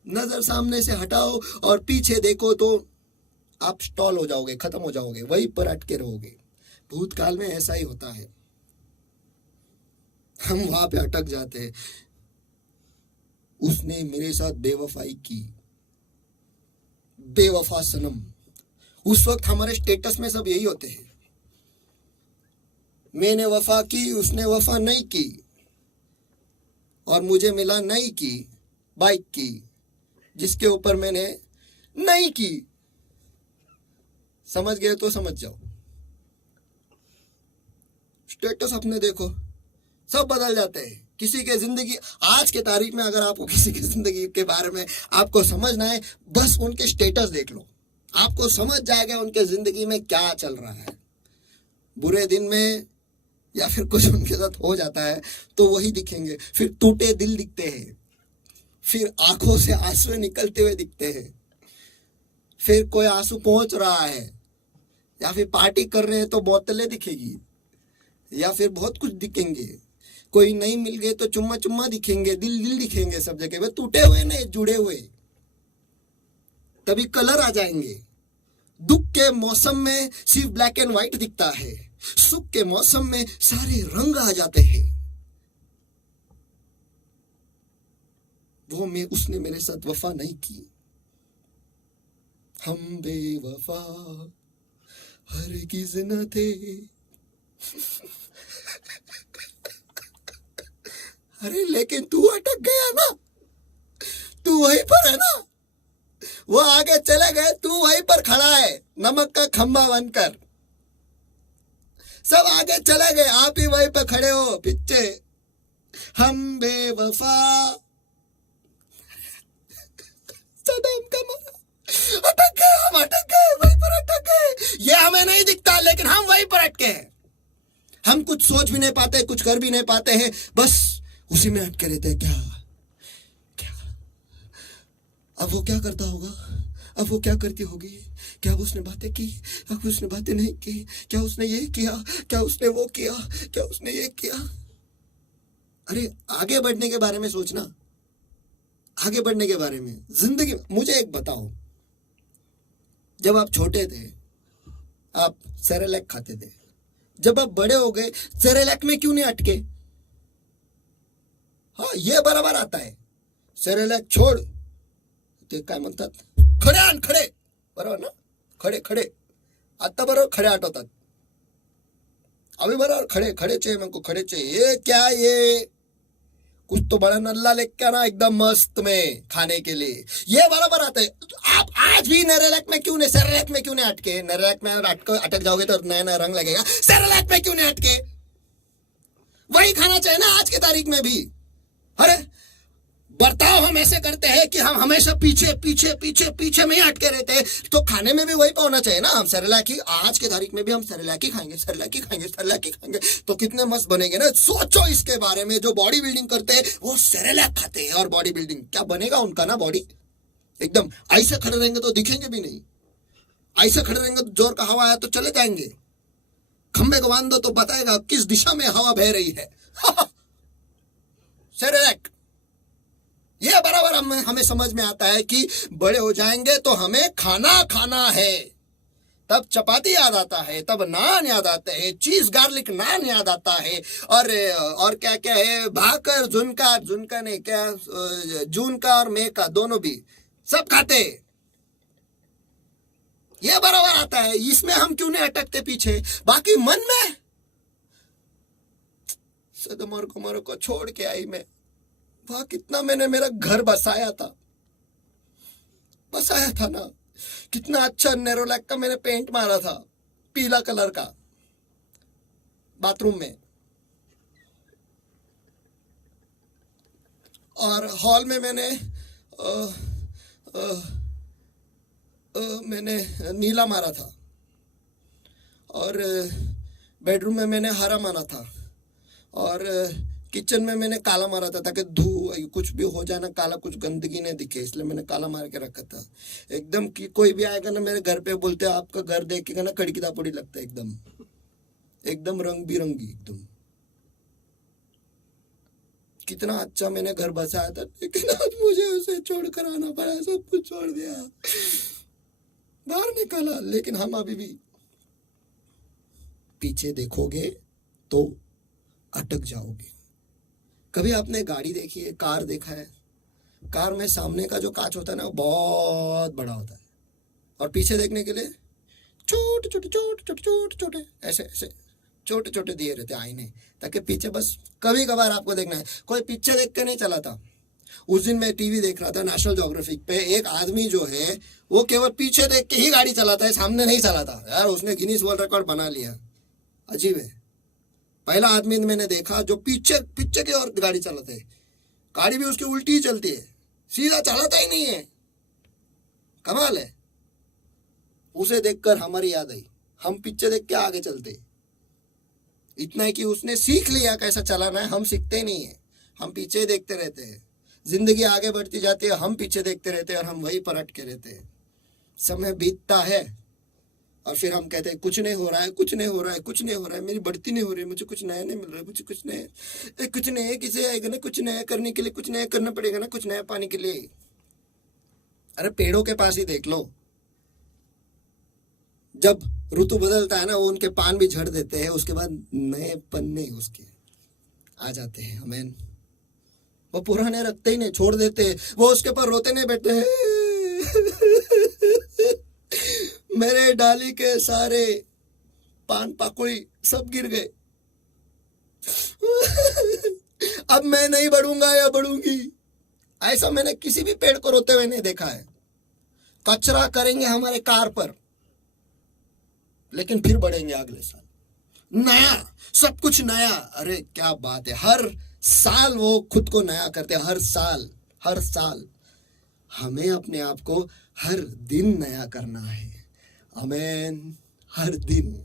नजर सामने से हटाओ और पीछे देखो तो आप स्टॉल हो जाओगे, खत्म हो जाओगे, वहीं पर अटके रहोगे। भूतकाल में ऐसा ही होता है, हम वहां पे अटक जाते हैं। उसने मेरे साथ बेवफाई की, बेवफा सनम। उस वक्त हमारे स्टेटस में सब यही होते हैं, मैंने वफा की, उसने वफा नहीं की, और मुझे मिला नहीं की बाइक की, जिसके ऊपर मैंने नहीं की। समझ गए तो समझ जाओ। स्टेटस अपने देखो, सब बदल जाते हैं। किसी के जिंदगी, आज के तारीख में अगर आपको किसी की जिंदगी के बारे में आपको समझना है, बस उनके स्टेटस देख लो, आपको समझ जाएगा उनके जिंदगी में क्या चल रहा है। बुरे दिन में या फिर कुछ उनके साथ हो जाता है तो वही दिखेंगे। फिर टूटे दिल दिखते हैं, फिर आंखों से आंसू निकलते हुए दिखते हैं, फिर कोई आंसू पहुंच रहा है, या फिर पार्टी कर रहे हैं तो बोतलें दिखेगी, या फिर बहुत कुछ दिखेंगे। कोई नहीं मिल गए तो चुम्मा चुम्मा दिखेंगे, दिल दिल दिखेंगे, सब जगह पे टूटे हुए नहीं, जुड़े हुए। तभी कलर आ जाएंगे। दुख के मौसम में सिर्फ ब्लैक एंड व्हाइट दिखता है, सुख के मौसम में सारे रंग आ जाते हैं। वो में उसने मेरे साथ वफा नहीं की, हम बेवफा हरगिज़ न थे। अरे लेकिन तू अटक गया ना, तू वहीं पर है ना, वो आगे चले गए, तू वहीं पर खड़ा है नमक का खंभा बनकर। सब आगे चले गए, आप ही वहीं पर खड़े हो पीछे। हम बेवफा, सदम का मरा, अटक गए, हम अटक गए, वहीं पर अटक गए। ये हमें नहीं दिखता, लेकिन हम वहीं पर अटके हैं। हम कुछ सोच भी नहीं पाते, कुछ कर भी नहीं पाते हैं, बस उसी में अटके रहते हैं। क्या क्या अब वो क्या करता होगा, अब वो क्या करती होगी, क्या उसने बातें की, क्या उसने बातें नहीं की, क्या उसने ये किया, क्या उसने वो किया, क्या उसने ये किया। अरे आगे बढ़ने के बारे में सोचना, आगे बढ़ने के बारे में, जिंदगी। मुझे एक बताओ, जब आप छोटे थे आप सेरेलैक खाते थे, जब आप बड़े हो गए सेरेलैक में क्यों नहीं अटके? हाँ, ये बराबर आता है। सेरेलॅक छोड, ते काय म्हणतात, खडे आण खडे, बरोबर ना, खडे खडे, आता बरोबर खडे आठवतात, अभी बराबर खडे खडे चाहिए, मेरे को खडे चाहिए। ये क्या, ये कुछ तो बड़ा नल्ला लेके आना एकदम मस्त में खाने के लिए, ये बराबर आता है। आप आज भी सेरेलैक में क्यों नहीं, सेरेलैक में क्यों नहीं अटके? सेरेलैक में अटक जाओगे तो नया नया रंग लगेगा। सेरेलैक में क्यों नहीं अटके? वही खाना चाहिए ना आज की तारीख में भी। अरे बर्ताव हम ऐसे करते हैं कि हम हमेशा पीछे पीछे पीछे पीछे में ही अटके रहते हैं, तो खाने में भी वही होना चाहिए ना। हम सेरेलैक ही, आज की तारीख में भी हम सेरेलैक ही खाएंगे, सेरेलैक ही खाएंगे, सेरेलैक ही खाएंगे, तो कितने मस्त बनेंगे ना। सोचो इसके बारे में, जो बॉडी बिल्डिंग करते हैं वो सेरेलैक खाते हैं, और बॉडी बिल्डिंग क्या बनेगा उनका ना, बॉडी एकदम ऐसे खड़े रहेंगे तो दिखेंगे भी नहीं, ऐसे खड़े रहेंगे तो जोर का हवा आया तो चले जाएंगे, खंबे को बांध दो तो बताएगा किस दिशा में हवा बह रही है। सेरेलैक, ये बराबर हमें समझ में आता है कि बड़े हो जाएंगे तो हमें खाना खाना है। तब चपाती याद आता है, तब नान याद आते हैं, चीज गार्लिक नान याद आता है, और क्या क्या है, भाकर, झुनका, झुनका नहीं क्या, जून का और मे का दोनों भी सब खाते। ये बराबर आता है, इसमें हम क्यों नहीं अटकते पीछे? बाकी मन में सदमर कुमार को छोड़ के आई मैं, वहां कितना मैंने मेरा घर बसाया था ना, कितना अच्छा नेरोलैक का मैंने पेंट मारा था, पीला कलर का, बाथरूम में, और हॉल में मैंने नीला मारा था, और बेडरूम में मैंने हरा मारा था, और किचन में मैंने काला मारा था ताकि कुछ भी हो जाए ना, काला कुछ गंदगी नहीं दिखे, इसलिए मैंने काला मार के रखा था एकदम। कि कोई भी आएगा ना मेरे घर पे, बोलते हैं आपका घर देखेगा ना खड़की दापोड़ी लगता है, एकदम एकदम रंग बिरंगी एकदम। कितना अच्छा मैंने घर बसाया था, लेकिन आज मुझे उसे छोड़कर आना पड़ा, सब कुछ छोड़ दिया, बाहर निकाला। लेकिन हम अभी भी पीछे देखोगे तो अटक जाओगे। कभी आपने गाड़ी देखी है, कार देखा है? कार में सामने का जो कांच होता है ना, वो बहुत बड़ा होता है, और पीछे देखने के लिए छोटे छोटे छोटे छोटे छोटे छोटे ऐसे ऐसे छोटे छोटे दिए रहते हैं आईने, ताकि पीछे बस कभी कभार आपको देखना है। कोई पीछे देख के नहीं चलाता। उस दिन मैं टीवी देख रहा था, नेशनल ज्योग्राफिक पे, एक आदमी जो है वो केवल पीछे देख के ही गाड़ी चलाता है, सामने नहीं चलाता। यार उसने गिनीज वर्ल्ड रिकॉर्ड बना लिया। अजीब है। पहला आदमी मैंने देखा जो पीछे पीछे की ओर गाड़ी चलाते है, गाड़ी भी उसकी उल्टी ही चलती है, सीधा चलाता ही नहीं है। कमाल है। उसे देखकर हमारी याद आई, हम पीछे देख के आगे चलते। इतना है कि उसने सीख लिया कैसा चलाना है, हम सीखते नहीं है, हम पीछे देखते रहते हैं। जिंदगी आगे बढ़ती जाती है, हम पीछे देखते रहते हैं और हम वहीं पर अटके रहते हैं। समय बीतता है और फिर हम कहते हैं कुछ नहीं हो रहा है, कुछ नहीं हो रहा है, कुछ नहीं हो रहा है, मेरी बढ़ती नहीं हो रही है, मुझे कुछ नया नहीं मिल रहा है, मुझे कुछ नहीं है, किसे आएगा ना, कुछ नया करने के लिए कुछ नया करना पड़ेगा ना, कुछ नया पाने के लिए। अरे पेड़ों के पास ही देख लो, जब ऋतु बदलता है ना, वो उनके पान भी झड़ देते हैं, उसके बाद नए पन्ने उसके आ जाते हैं। हमें वो पुराने रखते ही नहीं, छोड़ देते हैं। वो उसके ऊपर रोते नहीं बैठते हैं मेरे डाली के सारे पान पाकुड़ी सब गिर गए अब मैं नहीं बढ़ूंगा या बढ़ूंगी। ऐसा मैंने किसी भी पेड़ को रोते हुए नहीं देखा है। कचरा करेंगे हमारे कार पर, लेकिन फिर बढ़ेंगे अगले साल, नया, सब कुछ नया। अरे क्या बात है, हर साल वो खुद को नया करते हैं, हर साल हर साल। हमें अपने आप को हर दिन नया करना है। आमीन। हर दिन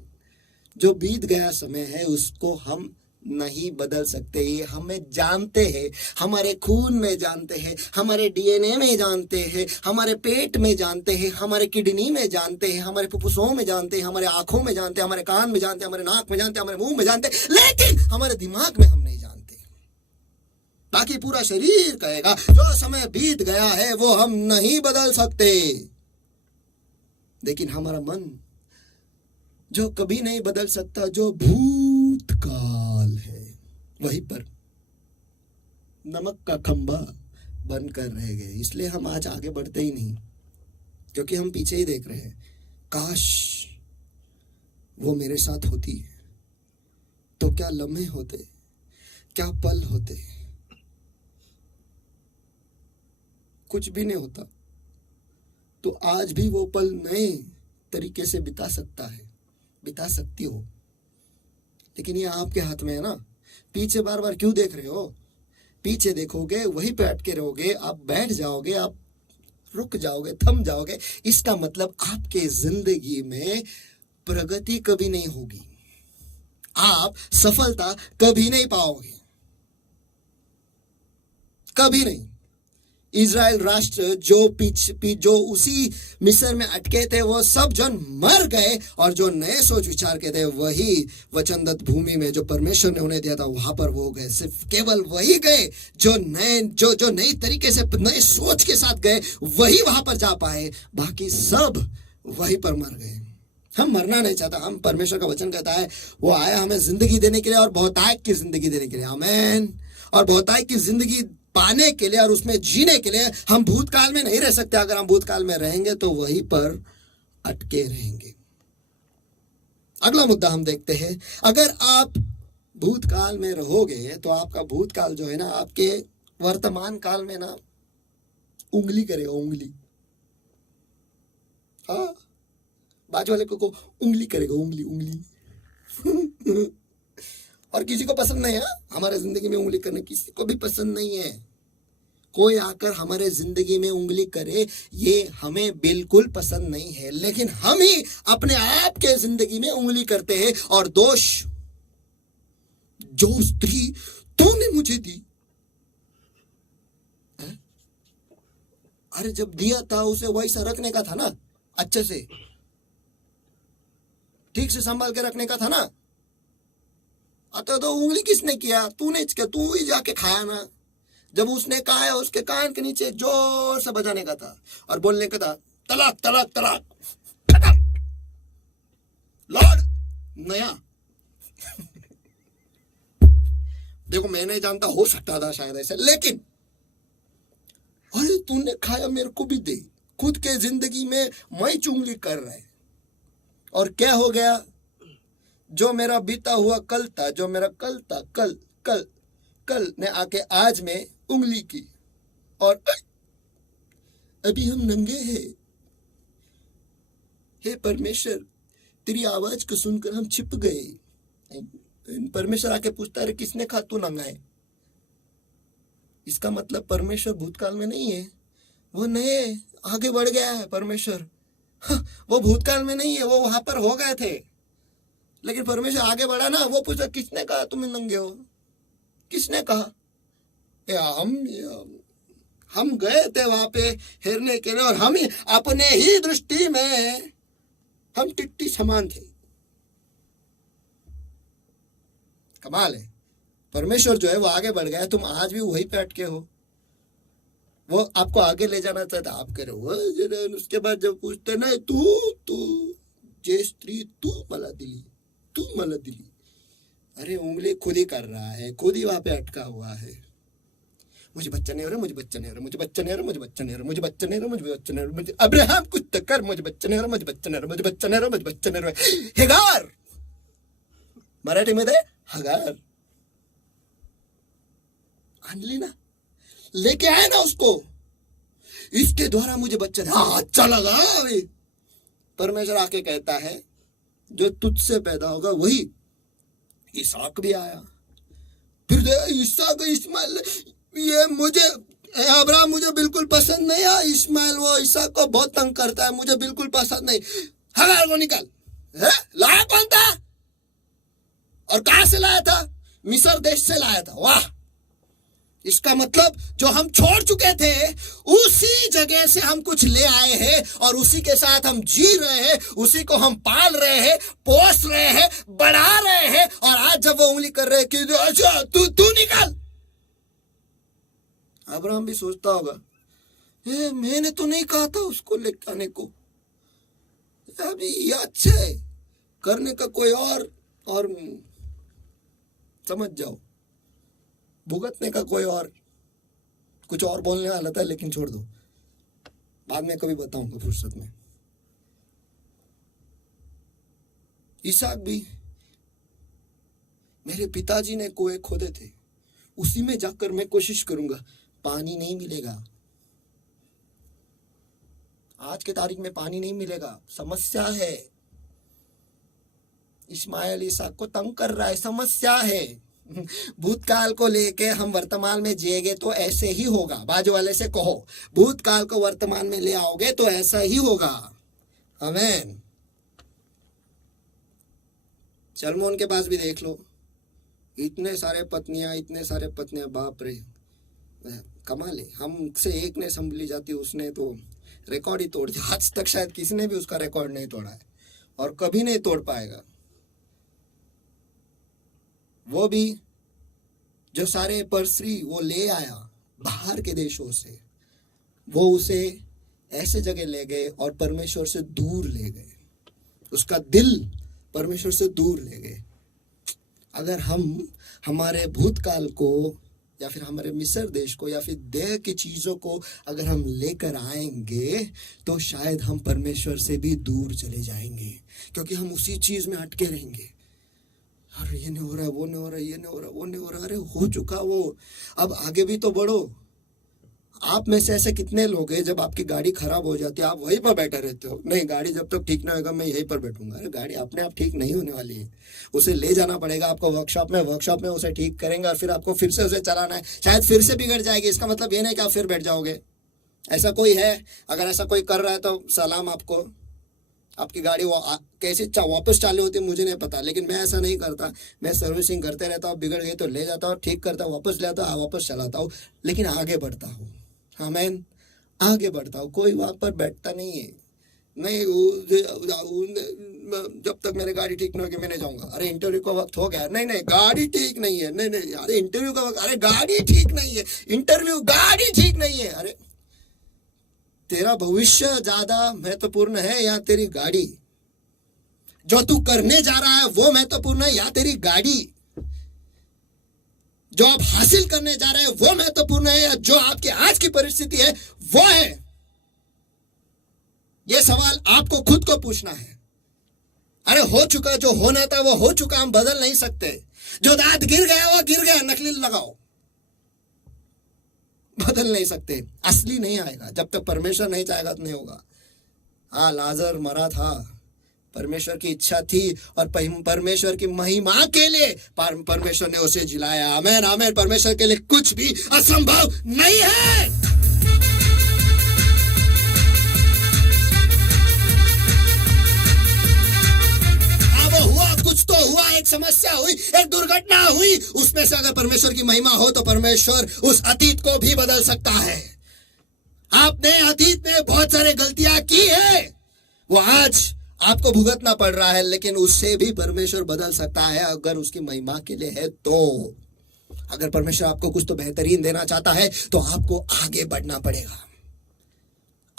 जो बीत गया समय है उसको हम नहीं बदल सकते। ये हमें जानते हैं, हमारे खून में जानते हैं, हमारे डीएनए में जानते हैं, हमारे पेट में जानते हैं, हमारे किडनी में जानते हैं, हमारे फुफ्फुसों में जानते हैं, हमारे आंखों में जानते हैं, हमारे कान में जानते हैं, हमारे नाक में जानते हैं, हमारे मुंह में जानते हैं, लेकिन हमारे दिमाग में हम नहीं जानते। बाकी पूरा शरीर कहेगा जो समय बीत गया है वो हम नहीं बदल सकते, लेकिन हमारा मन जो कभी नहीं बदल सकता, जो भूतकाल है, वहीं पर नमक का खंबा बनकर रह गए। इसलिए हम आज आगे बढ़ते ही नहीं, क्योंकि हम पीछे ही देख रहे हैं। काश वो मेरे साथ होती तो क्या लम्हे होते, क्या पल होते। कुछ भी नहीं होता तो आज भी वो पल नए तरीके से बिता सकता है, बिता सकती हो। लेकिन ये आपके हाथ में है ना। पीछे बार बार क्यों देख रहे हो? पीछे देखोगे वहीं पे अटके रहोगे, आप बैठ जाओगे, आप रुक जाओगे, थम जाओगे। इसका मतलब आपके जिंदगी में प्रगति कभी नहीं होगी, आप सफलता कभी नहीं पाओगे, कभी नहीं। इजराइल राष्ट्र जो उसी मिस्र में अटके थे, वो सब जन मर गए, और जो नए सोच विचार के थे वही वचनदत्त भूमि में जो परमेश्वर ने उन्हें दिया था वहां पर वो गए। सिर्फ केवल वही गए जो नई तरीके से, नए सोच के साथ गए, वही वहां पर जा पाए। बाकी सब वहीं पर मर गए। हम मरना नहीं चाहता। हम, परमेश्वर का वचन कहता है वो आया हमें जिंदगी देने के लिए और बहुतायत की जिंदगी देने के लिए। आमीन। और बहुतायत की जिंदगी पाने के लिए और उसमें जीने के लिए हम भूतकाल में नहीं रह सकते। अगर हम भूतकाल में रहेंगे तो वहीं पर अटके रहेंगे। अगला मुद्दा हम देखते हैं। अगर आप भूतकाल में रहोगे तो आपका भूतकाल जो है ना, आपके वर्तमान काल में ना उंगली करेगा, उंगली। हाँ, बाजू वाले को उंगली करेगा, उंगली उंगली और किसी को पसंद नहीं है हमारे जिंदगी में उंगली करने, किसी को भी पसंद नहीं है। कोई आकर हमारे जिंदगी में उंगली करे, ये हमें बिल्कुल पसंद नहीं है। लेकिन हम ही अपने आप के जिंदगी में उंगली करते हैं, और दोष जो स्त्री तूने मुझे दी, अरे जब दिया था उसे वैसा रखने का था ना, अच्छे से ठीक से संभाल के रखने का था ना। अतः तो उंगली किसने किया? तूने किया, तू ही जाके खाया ना। जब उसने कहा है उसके कान के नीचे जोर से बजाने का था और बोलने का था तलाक तलाक तलाक खत्म लॉर्ड नया। देखो मैं नहीं जानता, हो सकता था शायद ऐसे, लेकिन अरे तूने खाया मेरे को भी दे। खुद के जिंदगी में मैं चुंगली कर रहा है और क्या हो गया? जो मेरा बीता हुआ कल था, जो मेरा कल था, कल कल कल ने आके आज में उंगली की और अभी हम नंगे हैं। हे परमेश्वर, तेरी आवाज को सुनकर हम छिप गए। परमेश्वर आके पूछता है किसने कहा तू नंगा है? इसका मतलब परमेश्वर भूतकाल में नहीं है, वो नए आगे बढ़ गया है परमेश्वर। वो भूतकाल में नहीं है, वो वहां पर हो गए थे, लेकिन परमेश्वर आगे बढ़ा ना। वो पूछा किसने कहा तुम नंगे हो? किसने कहा? हम गए थे वहां पे हेरने के लिए और हम ही अपने ही दृष्टि में हम टिट्टी समान थे। कमाल है। परमेश्वर जो है वो आगे बढ़ गया, तुम आज भी वहीं पे अटके हो। वो आपको आगे ले जाना चाहता, आप कह रहे हो। उसके बाद जब पूछते ना तू जे स्त्री तू मला दिली, अरे उंगली खुद ही कर रहा है, खुद ही वहां पे अटका हुआ है। मुझे बच्चा नहीं हो रहा, मुझे बच्चा नहीं हो रहा, मुझे बच्चा नहीं हो रहा, मुझे बच्चा नहीं हो रहा, मुझे बच्चा नहीं हो रहा, मुझे बच्चा नहीं हो रहा, मुझे अब्राहम कुछ तो कर, मुझे बच्चा नहीं हो रहा, मुझे बच्चा नहीं हो रहा, मुझे बच्चा नहीं हो रहा, मुझे बच्चा नहीं हो रहा। हगार मराठी मध्ये हगार आणली ना, लेके आए ना उसको, इसके द्वारा मुझे बच्चा अच्छा लगा। परमेश्वर आके कहता है जो तुझसे पैदा होगा वही इसहाक भी आया। फिर इसहाक इस्माइल, ये मुझे अब्राहम मुझे बिल्कुल पसंद नहीं है। इस्माइल वो इसहाक को बहुत तंग करता है, मुझे बिल्कुल पसंद नहीं। हगार को निकाल। लाया कौन था और कहां से लाया था? मिस्र देश से लाया था। वाह, इसका मतलब जो हम छोड़ चुके थे उसी जगह से हम कुछ ले आए हैं और उसी के साथ हम जी रहे हैं, उसी को हम पाल रहे हैं, पोस रहे हैं, बढ़ा रहे हैं। और आज जब वो उंगली कर रहे हैं कि अच्छा तू निकाल, अब्राहम भी सोचता होगा मैंने तो नहीं कहा था उसको लेकर आने को, अभी ये अच्छा है करने का कोई और समझ जाओ, भुगतने का कोई और, कुछ और बोलने वाला था लेकिन छोड़ दो, बाद में कभी बताऊंगा फुर्सत में। इसहाक भी, मेरे पिताजी ने कुएं खोदे थे, उसी में जाकर मैं कोशिश करूंगा। पानी नहीं मिलेगा, आज के तारीख में पानी नहीं मिलेगा, समस्या है। इस्माइल इसहाक को तंग कर रहा है, समस्या है। भूतकाल को लेके हम वर्तमान में जिएंगे तो ऐसे ही होगा। बाजू वाले से कहो भूतकाल को वर्तमान में ले आओगे तो ऐसा ही होगा। आमीन। सलमोन के पास भी देख लो, इतने सारे पत्नियां, बाप रे, कमाल है। हमसे एक ने संभली जाती, उसने तो रिकॉर्ड ही तोड़ दिया। आज तक शायद किसी ने भी उसका रिकॉर्ड नहीं तोड़ा है और कभी नहीं तोड़ पाएगा। वो भी जो सारे परस्त्री वो ले आया बाहर के देशों से, वो उसे ऐसे जगह ले गए और परमेश्वर से दूर ले गए, उसका दिल परमेश्वर से दूर ले गए। अगर हम हमारे भूतकाल को या फिर हमारे मिस्र देश को या फिर देह की चीजों को अगर हम लेकर आएंगे तो शायद हम परमेश्वर से भी दूर चले जाएंगे, क्योंकि हम उसी चीज में अटके रहेंगे। अरे ये नहीं हो रहा है, वो नहीं हो रहा है, ये नहीं हो रहा, वो नहीं हो रहा। अरे हो चुका वो, अब आगे भी तो बढ़ो। आप में से ऐसे कितने लोग हैं जब आपकी गाड़ी खराब हो जाती है आप वहीं पर बैठे रहते हो, नहीं गाड़ी जब तक ठीक ना होगा मैं यहीं पर बैठूंगा। अरे गाड़ी अपने आप ठीक नहीं होने वाली है, उसे ले जाना पड़ेगा आपको वर्कशॉप में उसे ठीक करेंगे और फिर आपको फिर से उसे चलाना है, शायद फिर से बिगड़ जाएगी। इसका मतलब ये नहीं कि आप फिर बैठ जाओगे। ऐसा कोई है? अगर ऐसा कोई कर रहा है तो सलाम आपको। आपकी गाड़ी कैसे वापस चालू होती है मुझे नहीं पता, लेकिन मैं ऐसा नहीं करता। मैं सर्विसिंग करते रहता हूँ, बिगड़ गई तो ले जाता हूँ, ठीक करता हूँ, वापस ले आता हूँ, वापस चलाता हूँ, लेकिन आगे बढ़ता हूँ। आमीन, आगे बढ़ता हूँ। कोई वहां पर बैठता नहीं है, नहीं जब तक मेरी गाड़ी ठीक नहीं होगी मैं नहीं जाऊंगा। अरे इंटरव्यू का वक्त हो गया। नहीं नहीं गाड़ी ठीक नहीं है। नहीं नहीं अरे इंटरव्यू का वक्त। अरे गाड़ी ठीक नहीं है। इंटरव्यू गाड़ी ठीक नहीं है। अरे तेरा भविष्य ज्यादा महत्वपूर्ण है या तेरी गाड़ी? जो तू करने जा रहा है वो महत्वपूर्ण है या तेरी गाड़ी? जो आप हासिल करने जा रहे हैं वो महत्वपूर्ण है या जो आपकी आज की परिस्थिति है वो है? यह सवाल आपको खुद को पूछना है। अरे हो चुका, जो होना था वो हो चुका, हम बदल नहीं सकते। जो दांत गिर गया वो गिर गया, नकली लगाओ, बदल नहीं सकते। असली नहीं आएगा जब तक परमेश्वर नहीं चाहेगा तो नहीं होगा। हाँ लाजर मरा था, परमेश्वर की इच्छा थी और परमेश्वर की महिमा के लिए परमेश्वर ने उसे जिलाया। आमेन आमेन। परमेश्वर के लिए कुछ भी असंभव नहीं है। कुछ तो हुआ, एक समस्या हुई, एक दुर्घटना हुई, उसमें से अगर परमेश्वर की महिमा हो तो परमेश्वर उस अतीत को भी बदल सकता है। आपने अतीत में बहुत सारे गलतियां की है, वो आज आपको भुगतना पड़ रहा है, लेकिन उससे भी परमेश्वर बदल सकता है अगर उसकी महिमा के लिए है तो। अगर परमेश्वर आपको कुछ तो बेहतरीन देना चाहता है तो आपको आगे बढ़ना पड़ेगा,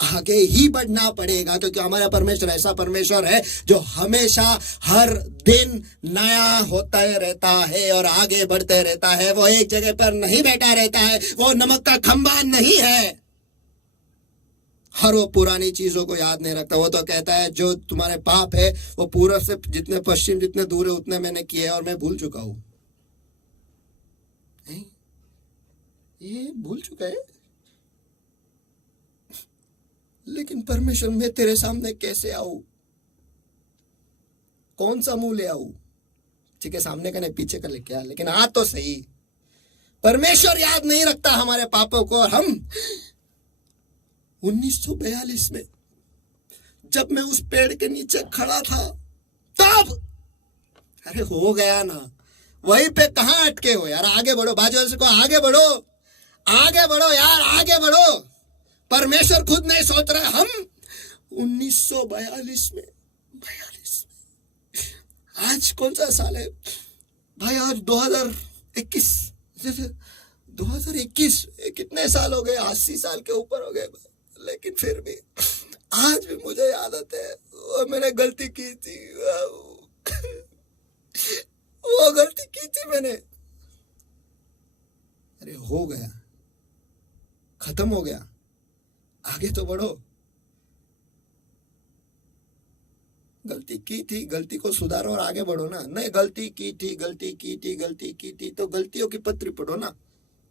आगे ही बढ़ना पड़ेगा, क्योंकि हमारा परमेश्वर ऐसा परमेश्वर है जो हमेशा हर दिन नया होता रहता है और आगे बढ़ते रहता है। वो एक जगह पर नहीं बैठा रहता है, वो नमक का खंभा नहीं है और वो पुरानी चीजों को याद नहीं रखता। वो तो कहता है जो तुम्हारे पाप है वो पूर्व से जितने पश्चिम जितने दूर है उतने मैंने किए और मैं भूल चुका हूं। ये भूल चुका है, लेकिन परमेश्वर मैं तेरे सामने कैसे आऊं? कौन सा मुंह ले आऊं? ठीक है सामने का नहीं पीछे का लेके आ, लेकिन आ तो सही। परमेश्वर याद नहीं रखता हमारे पापों को। और हम 1942 में जब मैं उस पेड़ के नीचे खड़ा था तब, अरे हो गया ना, वहीं पे कहां अटके हो यार? आगे बढ़ो, बाजू वाले को आगे बढ़ो, आगे बढ़ो यार, आगे बढ़ो। परमेश्वर खुद नहीं सोच रहा। हम 1942 में, 42 में, आज कौन सा साल है भाई? आज 2021, 2021, कितने साल हो गए? 80 साल के ऊपर हो गए। लेकिन फिर भी आज भी मुझे आदत है, वो मैंने गलती की थी, वो गलती की थी मैंने। अरे हो गया, खत्म हो गया, आगे तो बढ़ो। गलती की थी, गलती को सुधारो और आगे बढ़ो ना। नहीं गलती की थी, गलती की थी, गलती की थी, तो गलतियों की पत्री पढ़ो ना,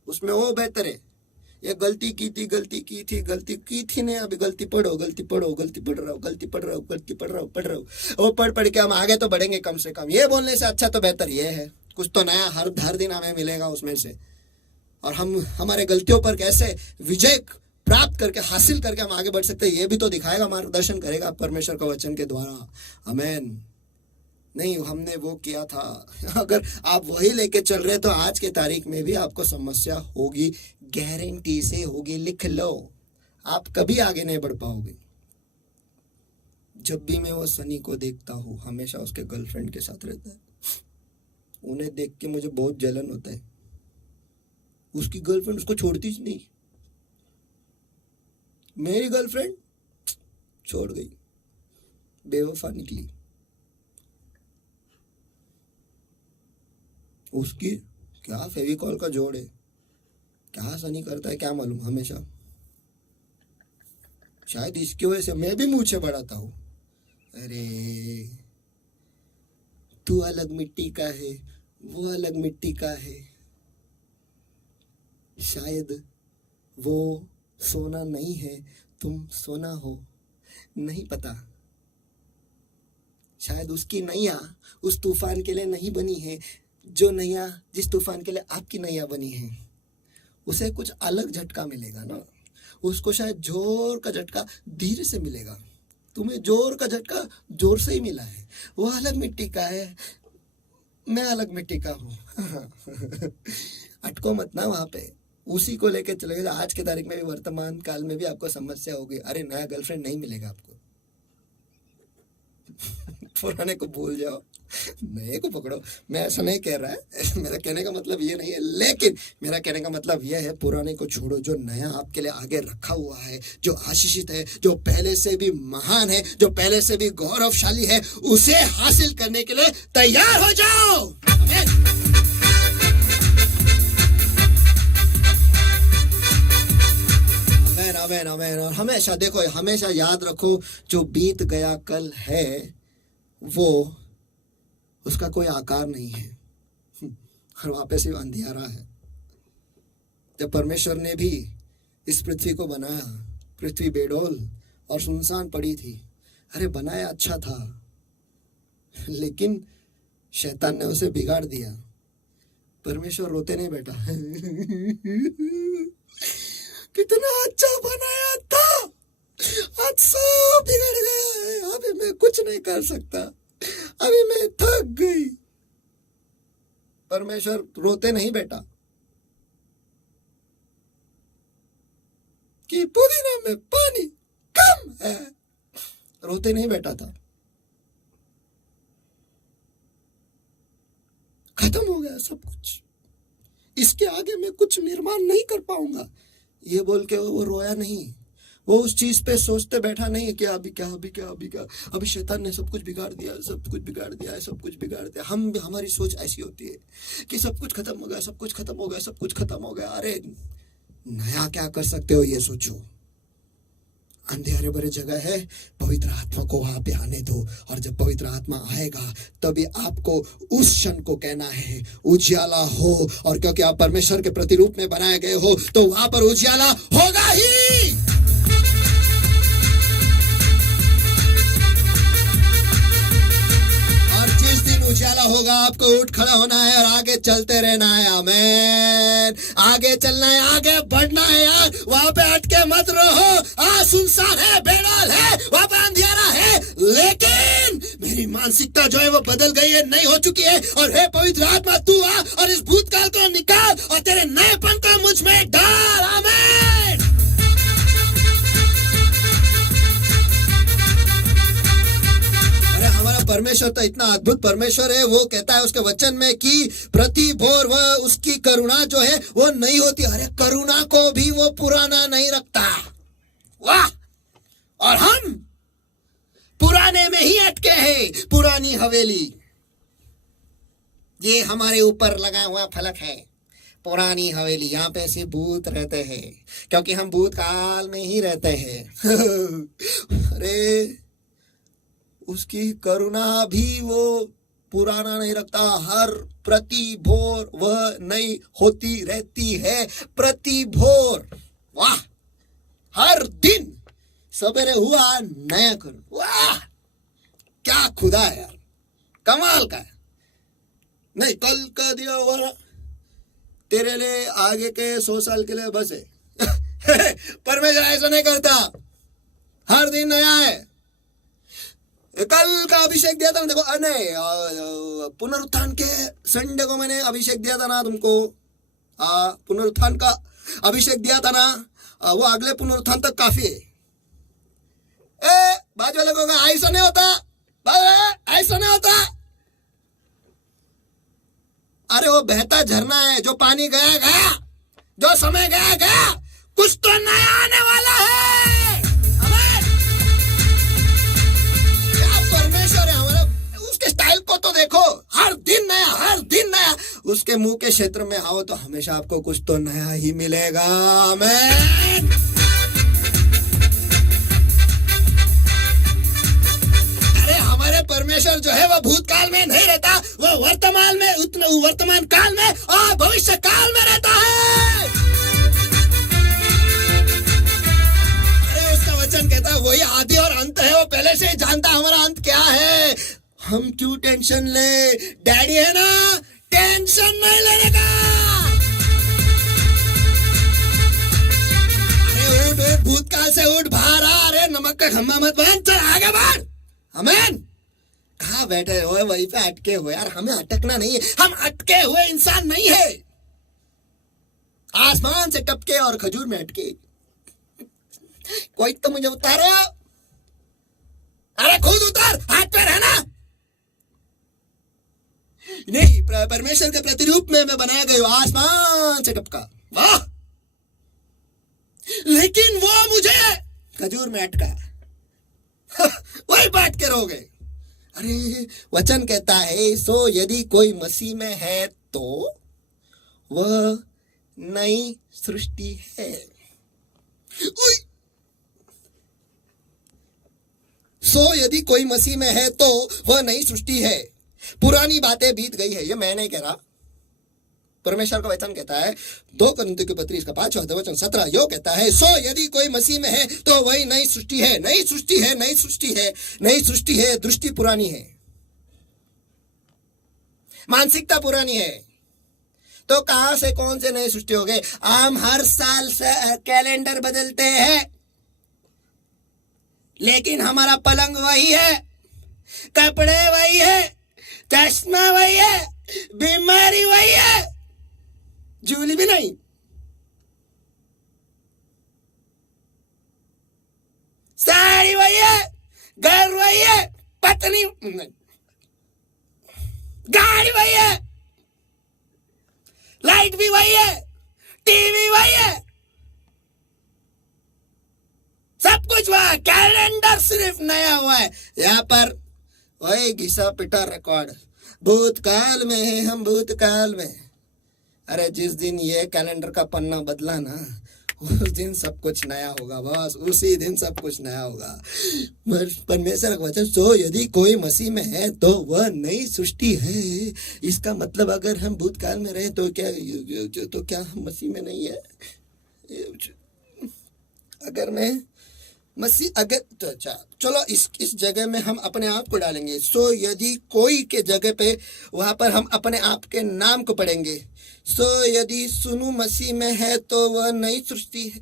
उसमें वो बेहतर है। ये गलती की थी, गलती की थी, गलती की थी नहीं, अभी गलती पढ़ो, गलती पढ़ो, गलती पढ़ रहा हूँ, गलती पढ़ रहा हूँ, गलती पढ़ रहा हूँ, पढ़ रहा हूँ। वो पढ़ पढ़ के हम आगे तो बढ़ेंगे कम से कम। ये बोलने से अच्छा तो बेहतर ये है कुछ तो नया हर दिन हमें मिलेगा उसमें से, और हम हमारे गलतियों पर कैसे विजय प्राप्त करके हासिल करके हम आगे बढ़ सकते हैं ये भी तो दिखाएगा, मार्गदर्शन करेगा परमेश्वर का वचन के द्वारा। आमेन। नहीं हमने वो किया था, अगर आप वही लेके चल रहे तो आज के तारीख में भी आपको समस्या होगी, गारंटी से होगी। लिख लो, आप कभी आगे नहीं बढ़ पाओगे। जब भी मैं वो सनी को देखता हूँ, हमेशा उसके गर्लफ्रेंड के साथ रहता है, उन्हें देख के मुझे बहुत जलन होता है। उसकी गर्लफ्रेंड उसको छोड़ती ही नहीं। मेरी गर्लफ्रेंड छोड़ गई, बेवफा निकली। उसकी क्या फेविकॉल का जोड़ है, क्या सनी करता है क्या मालूम, हमेशा। शायद इसकी वजह से मैं भी मुझे बढ़ाता हूं। अरे तू अलग मिट्टी का है, वो अलग मिट्टी का है। शायद वो सोना नहीं है, तुम सोना हो, नहीं पता। शायद उसकी नैया उस तूफान के लिए नहीं बनी है जो नैया जिस तूफान के लिए आपकी नैया बनी है। उसे कुछ अलग झटका मिलेगा ना, उसको शायद जोर का झटका धीरे से मिलेगा, तुम्हें जोर का झटका जोर से ही मिला है। वो अलग मिट्टी का है, मैं अलग मिट्टी का हूँ। अटको मत ना वहां पे, उसी को लेके चले गए। आज के तारीख में भी, वर्तमान काल में भी आपको समस्या होगी। अरे नया गर्लफ्रेंड नहीं मिलेगा आपको, पुराने को भूल जाओ, नए को पकड़ो। मैं ऐसा नहीं कह रहा है, मेरा कहने का मतलब ये नहीं है, लेकिन मेरा कहने का मतलब ये है, पुराने को छोड़ो, जो नया आपके लिए आगे रखा हुआ है, जो आशीषित है, जो पहले से भी महान है, जो पहले से भी गौरवशाली है, उसे हासिल करने के लिए तैयार हो जाओ। आमेन आमेन आमेन। और हमेशा देखो, हमेशा याद रखो, जो बीत गया कल है वो उसका कोई आकार नहीं है, और वहां पे सिर्फ अंधियारा है। जब परमेश्वर ने भी इस पृथ्वी को बनाया, पृथ्वी बेडोल और सुनसान पड़ी थी। अरे बनाया अच्छा था, लेकिन शैतान ने उसे बिगाड़ दिया। परमेश्वर रोते नहीं बैठा। कितना अच्छा बनाया था, आज सब बिगड़ गया है, अभी मैं कुछ नहीं कर सकता, अभी मैं थक गई। परमेश्वर रोते नहीं बेटा कि पुदीना में पानी कम है, रोते नहीं बैठा था। खत्म हो गया सब कुछ, इसके आगे मैं कुछ निर्माण नहीं कर पाऊंगा, ये बोल के वो रोया नहीं। वो उस चीज पे सोचते बैठा नहीं कि अभी क्या, अभी क्या, अभी क्या, अभी शैतान ने सब कुछ बिगाड़ दिया, सब कुछ बिगाड़ दिया है, सब कुछ बिगाड़ दिया। हमारी सोच ऐसी होती है कि सब कुछ खत्म हो गया, सब कुछ खत्म हो गया, सब कुछ खत्म हो गया। अरे नया क्या कर सकते हो ये सोचो। अंधेरे भरे जगह है, पवित्र आत्मा को वहां पे आने दो, और जब पवित्र आत्मा आएगा तभी आपको उस क्षण को कहना है उजियाला हो। और क्योंकि आप परमेश्वर के प्रतिरूप में बनाए गए हो, तो वहां पर उजियाला होगा ही। उजाला होगा, आपको उठ खड़ा होना है और आगे चलते रहना है। आमेन। आगे चलना है, आगे बढ़ना है यार। वहां पे अटके मत रहो। सुनसान है, बेडाल है, वहां पे अंधियारा है, लेकिन मेरी मानसिकता जो है वो बदल गई है, नई हो चुकी है। और हे पवित्र आत्मा, तू आ और इस भूतकाल को निकाल और तेरे नएपन को मुझ में डाल। आमेन। हमारा परमेश्वर तो इतना अद्भुत परमेश्वर है, वो कहता है उसके वचन में कि प्रति भोर वह उसकी करुणा जो है वो नहीं होती। अरे करुणा को भी वो पुराना नहीं रखता। वाह। और हम पुराने में ही अटके हैं। पुरानी हवेली, ये हमारे ऊपर लगा हुआ फलक है, पुरानी हवेली। यहाँ पे ऐसे भूत रहते हैं क्योंकि हम भूतकाल में ही रहते हैं। अरे उसकी करुणा भी वो पुराना नहीं रखता। हर प्रति भोर वह नई होती रहती है। प्रति भोर, वाह। हर दिन सवेरे हुआ नया करो। वाह, क्या खुदा है यार, कमाल का है। नहीं, कल का दिया हुआ तेरे लिए आगे के 100 साल के लिए बस है। परमेश्वर ऐसा नहीं करता, हर दिन नया है। कल का अभिषेक दिया था ना, देखो, नहीं, पुनरुत्थान के संडे को मैंने अभिषेक दिया था ना तुमको, पुनरुत्थान का अभिषेक दिया था ना, वो अगले पुनरुत्थान तक काफी है। बाजू वाले को ऐसा नहीं होता, ऐसा नहीं होता। अरे वो बहता झरना है, जो पानी गया गया, जो समय गया गया, कुछ तो नया आने वाला है। परमेश्वर है हमारा, उसके स्टाइल को तो देखो, हर दिन नया, हर दिन नया। उसके मुंह के क्षेत्र में आओ तो हमेशा आपको कुछ तो नया ही मिलेगा। आमीन। अरे हमारे परमेश्वर जो है वो भूतकाल में नहीं रहता, वो वर्तमान में, वर्तमान काल में और भविष्य काल में रहता है। वचन कहता है वही आदि और अंत है, वो पहले से ही जानता हमारा अंत क्या है। हम क्यों टेंशन ले, डैडी है ना, टेंशन नहीं लेने का। अरे उठ उठ, भूतकाल से उठ, बाहर आ। अरे नमक का खम्भा मत बन, चल आगे बढ़। आमीन। कहाँ बैठे हो, वहीं पे अटके हो यार। हमें अटकना नहीं है, हम अटके हुए इंसान नहीं है। आसमान से टपके और खजूर में अटके। कोई तो मुझे उतारो। अरे खुद उतर, हाथ पे रहना। नहीं, परमेश्वर के प्रतिरूप में मैं बनाया गया हूं, आसमान से टपका, वाह। लेकिन वो मुझे खजूर में अटका। वही बात करोगे। अरे वचन कहता है, सो यदि कोई मसीह में है तो वह नई सृष्टि है। सो यदि कोई मसीह में है तो वह नई सृष्टि है, पुरानी बातें बीत गई है। ये मैं नहीं कह रहा, परमेश्वर का वचन कहता है। 2 कोरिन्थियों की पत्री इसका 5वां वचन 17 यो कहता है, सो यदि कोई मसीह में है तो वही नई सृष्टि है। नई सृष्टि है, नई सृष्टि है, नई सृष्टि है। दृष्टि पुरानी है, मानसिकता पुरानी है, तो कहां से कौन से नई सृष्टि हो गए। हम हर साल से कैलेंडर बदलते हैं, लेकिन हमारा पलंग वही है, कपड़े वही है, चश्मा वही है, बीमारी वही है, जूली भी नहीं। साड़ी वही है, घर वही है, पत्नी, गाड़ी वही है, लाइट भी वही है, टीवी वही है, सब कुछ वह, कैलेंडर सिर्फ नया हुआ है। यहाँ पर वही घिसा पिटा रिकॉर्ड, भूतकाल में है हम, भूतकाल में। अरे जिस दिन ये कैलेंडर का पन्ना बदला ना, उस दिन सब कुछ नया होगा बस, उसी दिन सब कुछ नया होगा। परमेश्वर का वचन, सो यदि कोई मसीह में है तो वह नई सृष्टि है। इसका मतलब अगर हम भूतकाल में रहे तो क्या हम मसीह में नहीं है। अगर मैं मसीह, अगर तो अच्छा चलो इस जगह में हम अपने आप को डालेंगे। सो यदि कोई के जगह पे वहां पर हम अपने आप के नाम को पढ़ेंगे। सो यदि सुनु मसीह में है तो वह नई सृष्टि है।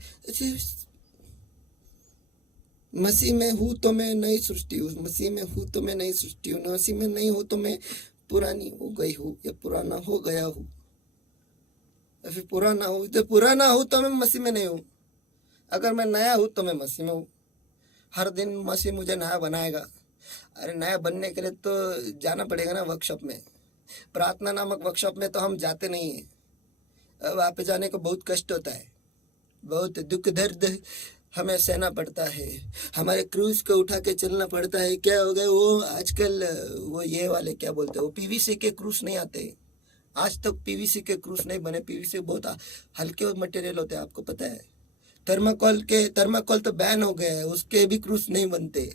मसीह में हूं तो मैं नई सृष्टि हूँ, मसीह में हूं तो मैं नई सृष्टि हूँ, मसीह में नहीं हूं तो मैं पुरानी हो गई हूँ या पुराना हो गया हूँ, या फिर पुराना हूँ। तो पुराना हूँ तो मैं मसीह में नहीं हूँ, अगर मैं नया हूँ तो मैं मसीह में हूँ। हर दिन मसीह मुझे नया बनाएगा। अरे नया बनने के लिए तो जाना पड़ेगा ना वर्कशॉप में, प्रार्थना नामक वर्कशॉप में तो हम जाते नहीं हैं। वहाँ पे जाने को बहुत कष्ट होता है, बहुत दुख दर्द हमें सहना पड़ता है, हमारे क्रूज को उठा के चलना पड़ता है। क्या हो गया वो आजकल, वो ये वाले क्या बोलते हैं, वो पीवीसी के क्रूज नहीं आते। आज तक पीवीसी के क्रूज नहीं बने। पीवीसी बहुत हल्के मटेरियल होते हैं, आपको पता है। थर्माकोल तो बैन हो गए हैं, उसके भी क्रूज नहीं बनते।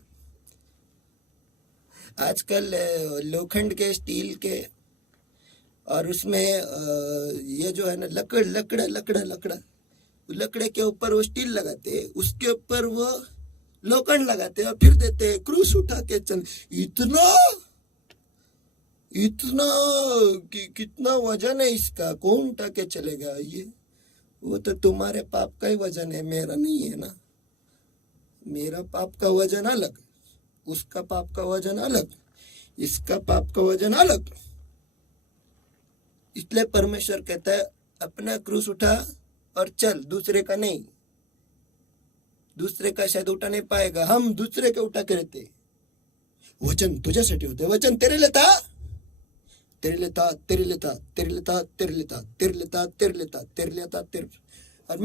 आजकल लोखंड के, स्टील के, और उसमें ये जो है ना लकड़े के ऊपर वो स्टील लगाते, उसके ऊपर वो लोखंड लगाते और फिर देते, क्रूज उठा के चल। इतना कितना वजन है इसका, कौन उठा के चलेगा ये। वो तो तुम्हारे पाप का ही वजन है, मेरा नहीं है ना। मेरा पाप का वजन अलग, उसका पाप का वजन अलग, इसका पाप का वजन अलग। इसलिए परमेश्वर कहता है अपना क्रूस उठा और चल, दूसरे का नहीं। दूसरे का शायद उठा नहीं पाएगा, हम दूसरे के उठा के रहते। वचन तुझ्यासाठी होते, वचन तेरे लिए था, तेरे लिए था, तेरे लिए था, तेरे लिए था, तेरे लिए था, तेरे लिए था, तेरे लिए था, तेरे लिए था, तेरे। और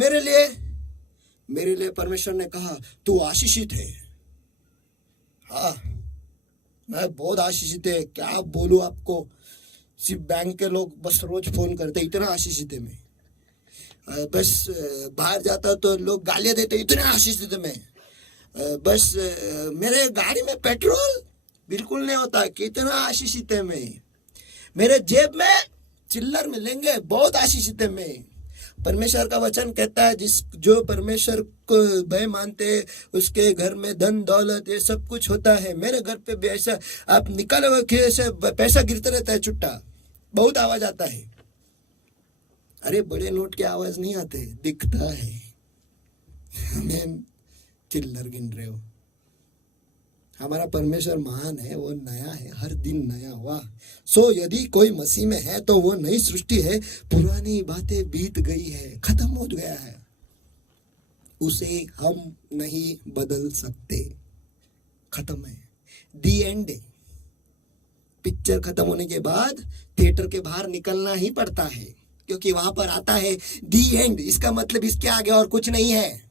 मेरे लिए परमेश्वर ने कहा तू आशीषित है। हाँ, मैं बहुत आशीषित है, क्या बोलूं आपको। सिर्फ बैंक के लोग बस रोज फोन करते, इतना आशीषित है मैं। बस बाहर जाता तो लोग गालियां देते, इतना आशीषित है मैं। बस मेरे गाड़ी में पेट्रोल बिल्कुल नहीं होता, कितना आशीषित है मैं। मेरे जेब में चिल्लर मिलेंगे, बहुत आशीषित है मैं। परमेश्वर का वचन कहता है जो परमेश्वर को भय मानते उसके घर में धन दौलत ये सब कुछ होता है। मेरे घर पे भी ऐसा, आप निकाले हुए ऐसे पैसा गिरता रहता है, छुट्टा बहुत आवाज आता है। अरे बड़े नोट की आवाज नहीं आते, दिखता है। हमें चिल्लर गिन रहे हो। हमारा परमेश्वर महान है, वो नया है, हर दिन नया हुआ। सो यदि कोई मसीह में है तो वो नई सृष्टि है, पुरानी बातें बीत गई है, खत्म हो गया है, उसे हम नहीं बदल सकते, खत्म है। दी एंड है। पिक्चर खत्म होने के बाद थिएटर के बाहर निकलना ही पड़ता है, क्योंकि वहां पर आता है दी एंड। इसका मतलब इसके आगे और कुछ नहीं है।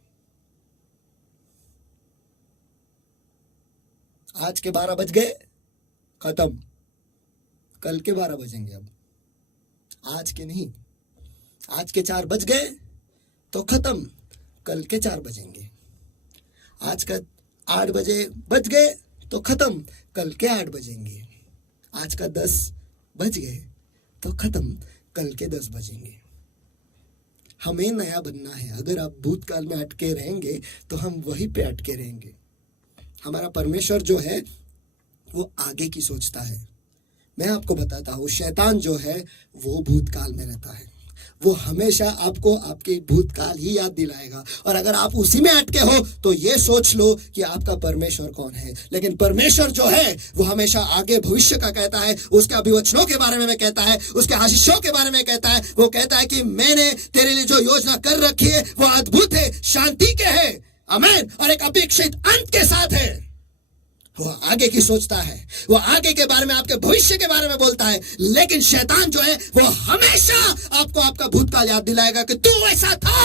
आज के 12 बज गए, खत्म। कल के 12 बजेंगे। अब आज के नहीं, आज के 4 बज गए तो खत्म, कल के 4 बजेंगे। आज का 8 बजे बज गए तो खत्म, कल के 8 बजेंगे। आज का 10 बज गए तो खत्म, कल के 10 बजेंगे। हमें नया बनना है। अगर आप भूतकाल में अटके रहेंगे तो हम वहीं पे अटके रहेंगे। हमारा परमेश्वर जो है वो आगे की सोचता है। मैं आपको बताता हूँ, शैतान जो है वो भूतकाल में रहता है। वो हमेशा आपको आपके भूतकाल ही याद दिलाएगा, और अगर आप उसी में अटके हो तो ये सोच लो कि आपका परमेश्वर कौन है। लेकिन परमेश्वर जो है वो हमेशा आगे भविष्य का कहता है। उसके अभिवचनों के बारे में कहता है, उसके आशीषों के बारे में कहता है। वो कहता है कि मैंने तेरे लिए जो योजना कर रखी है वो अद्भुत है, शांति के है, आमीन, और एक अपेक्षित अंत के साथ है। वो आगे की सोचता है, वो आगे के बारे में, आपके भविष्य के बारे में बोलता है। लेकिन शैतान जो है वो हमेशा आपको आपका भूतकाल याद दिलाएगा कि तू ऐसा था।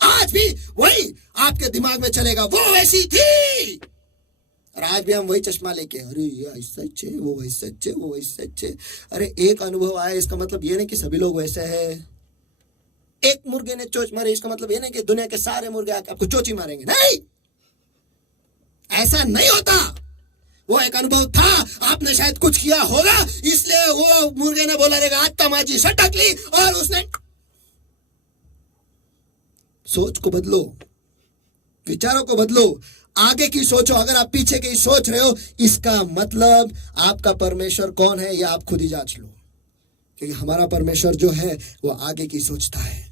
आज भी वही आपके दिमाग में चलेगा, वो वैसी थी। और आज भी हम वही चश्मा लेके, अरे ये ऐसा सच है, वो वैसा सच है, वो वैसा सच है। अरे एक अनुभव आया, इसका मतलब ये नहीं कि सभी लोग वैसे हैं। एक मुर्गे ने चोंच मारी, इसका मतलब ये नहीं कि दुनिया के सारे मुर्गे आके आपको चोंच ही मारेंगे। नहीं, ऐसा नहीं होता। वो एक अनुभव था, आपने शायद कुछ किया होगा, इसलिए वो मुर्गे ने बोला रहेगा आज तमाची सटक ली, और उसने। सोच को बदलो, विचारों को बदलो, आगे की सोचो। अगर आप पीछे की सोच रहे हो, इसका मतलब आपका परमेश्वर कौन है यह आप खुद ही जांच लो। क्योंकि हमारा परमेश्वर जो है वो आगे की सोचता है।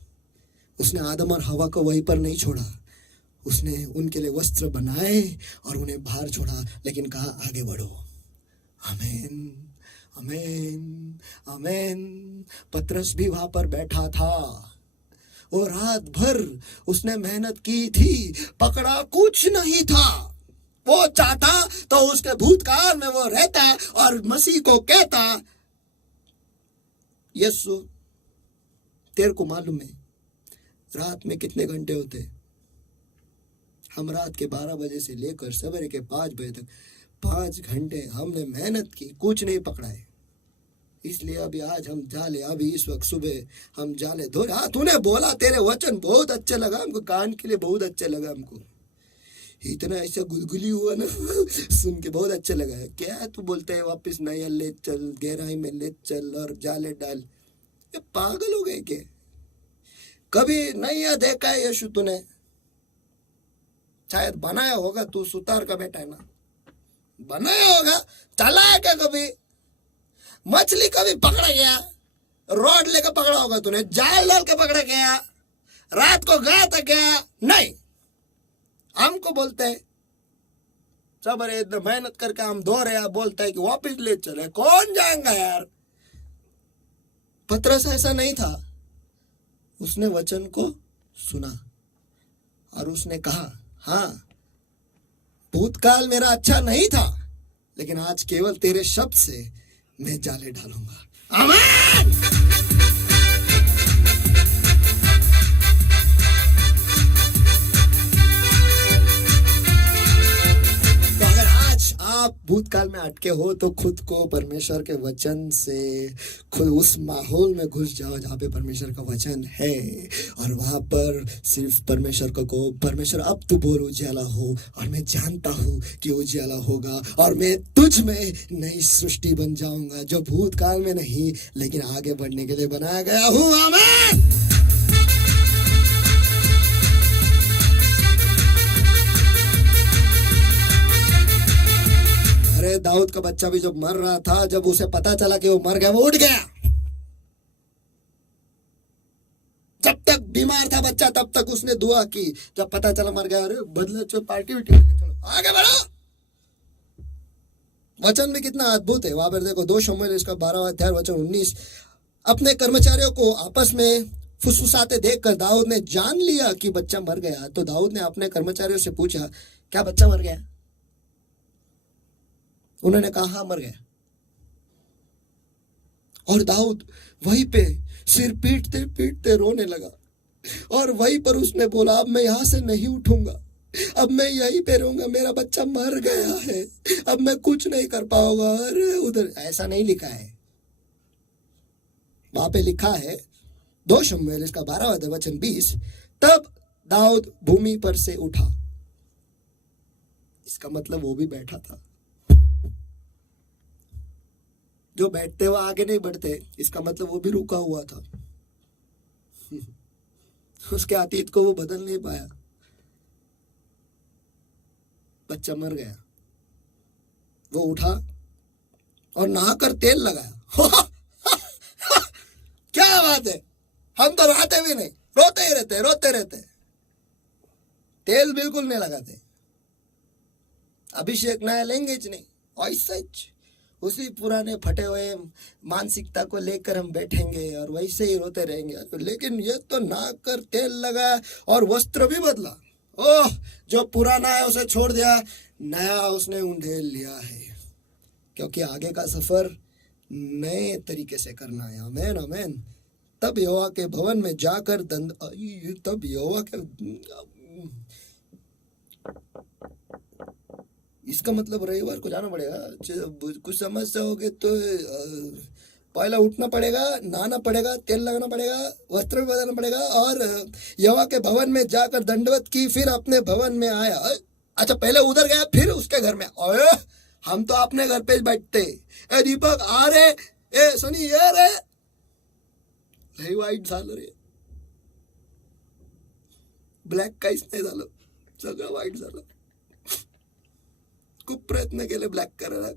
उसने आदम और हवा को वहीं पर नहीं छोड़ा। उसने उनके लिए वस्त्र बनाए और उन्हें बाहर छोड़ा, लेकिन कहा आगे बढ़ो। आमीन, आमीन, आमीन। पतरस भी वहां पर बैठा था, वो रात भर उसने मेहनत की थी, पकड़ा कुछ नहीं था। वो चाहता तो उसके भूतकाल में वो रहता और मसीह को कहता, यीशु तेरे को मालूम है रात में कितने घंटे होते? हम रात के 12 बजे से लेकर सवेरे के 5 बजे तक 5 घंटे हमने मेहनत की, कुछ नहीं पकड़ा है। इसलिए अभी आज हम जाले, अभी इस वक्त सुबह हम जाले धो रहे। तूने बोला, तेरे वचन बहुत अच्छा लगा हमको, कान के लिए बहुत अच्छा लगा हमको। इतना ऐसा गुलगुली हुआ ना सुन के बहुत अच्छा लगा। क्या तू बोलता है वापस नया ले चल, गहराई में ले चल और जाले डाल? ये पागल हो गए क्या? कभी नया देखा है यीशु तूने? शायद बनाया होगा, तू सुतार का बेटा है ना, बनाया होगा। चला है क्या कभी? मछली कभी पकड़ा गया? रॉड लेकर पकड़ा होगा तूने, जाल डाल के पकड़ा गया, रात को गया था क्या? नहीं। हमको बोलते हैं सब, अरे इतना मेहनत करके हम धो रहे हैं, बोलता है कि वापिस ले चले। कौन जाएगा यार? पतरस ऐसा नहीं था। उसने वचन को सुना और उसने कहा, हाँ भूतकाल मेरा अच्छा नहीं था, लेकिन आज केवल तेरे शब्द से मैं जाले डालूंगा। आमीन। तो अगर आज आप भूतकाल में अटके हो तो खुद को परमेश्वर के वचन से, खुद उस माहौल में घुस जाओ जहाँ पे परमेश्वर का वचन है, और वहां पर सिर्फ परमेश्वर को कहो, परमेश्वर अब तू बोल उजाला हो, और मैं जानता हूँ कि उजाला होगा, और मैं तुझ में नई सृष्टि बन जाऊंगा जो भूतकाल में नहीं लेकिन आगे बढ़ने के लिए बनाया गया हूँ। आमीन। अरे दाऊद का बच्चा भी जब मर रहा था, जब उसे पता चला कि वो मर गया, वो उठ गया। जब तक बीमार था बच्चा तब तक उसने दुआ की, जब पता चला मर गया, अरे बदले चलो पार्टी उठी, चलो आगे बढ़ो। वचन भी कितना अद्भुत है। वहां पर देखो 2 शमूएल इसका 12वां अध्याय वचन 19। अपने कर्मचारियों को आपस में फुसफुसाते देखकर दाऊद ने जान लिया कि बच्चा मर गया। तो दाऊद ने अपने कर्मचारियों से पूछा, क्या बच्चा मर गया? उन्होंने कहा हाँ, मर गया। और दाऊद वहीं पे सिर पीटते पीटते रोने लगा, और वहीं पर उसने बोला अब मैं यहां से नहीं उठूंगा, अब मैं यहीं पे रहूंगा, मेरा बच्चा मर गया है, अब मैं कुछ नहीं कर पाऊंगा। अरे उधर ऐसा नहीं लिखा है, वहां पे लिखा है 2 शमूएल इसका 12वां वचन 20, तब दाऊद भूमि पर से उठा। इसका मतलब वो भी बैठा था। जो बैठते हुए आगे नहीं बढ़ते, इसका मतलब वो भी रुका हुआ था। उसके अतीत को वो बदल नहीं पाया। बच्चा मर गया, वो उठा और नहाकर तेल लगाया। क्या बात है, हम तो नहाते भी नहीं, रोते ही रहते, रोते रहते, तेल बिल्कुल नहीं लगाते, अभिषेक नया लैंग्वेज नहीं, ऐसा उसी पुराने फटे हुए मानसिकता को लेकर हम बैठेंगे और वैसे ही रोते रहेंगे। लेकिन ये तो नाक कर तेल लगाया और वस्त्र भी बदला। ओह, जो पुराना है उसे छोड़ दिया, नया उसने उंडेल लिया है, क्योंकि आगे का सफर नए तरीके से करना है। आमेन आमेन। तब यहोवा के भवन में जाकर तब यहोवा के, इसका मतलब रविवार को जाना पड़ेगा। कुछ समस्या होगी तो पहला उठना पड़ेगा, नहाना पड़ेगा, तेल लगाना पड़ेगा, वस्त्र भी बदलना पड़ेगा, और यहोवा के भवन में जाकर दंडवत की, फिर अपने भवन में आया। अच्छा, पहले उधर गया, फिर उसके घर में। ओए, हम तो अपने घर पे बैठते। ए दीपक आ रे, ए सनी ये रे, लई वाईट झालं रे, ब्लॅक काहीच नाही झालं, सगळं वाईट झालं। खूप प्रयत्न केले ब्लॅक करायला,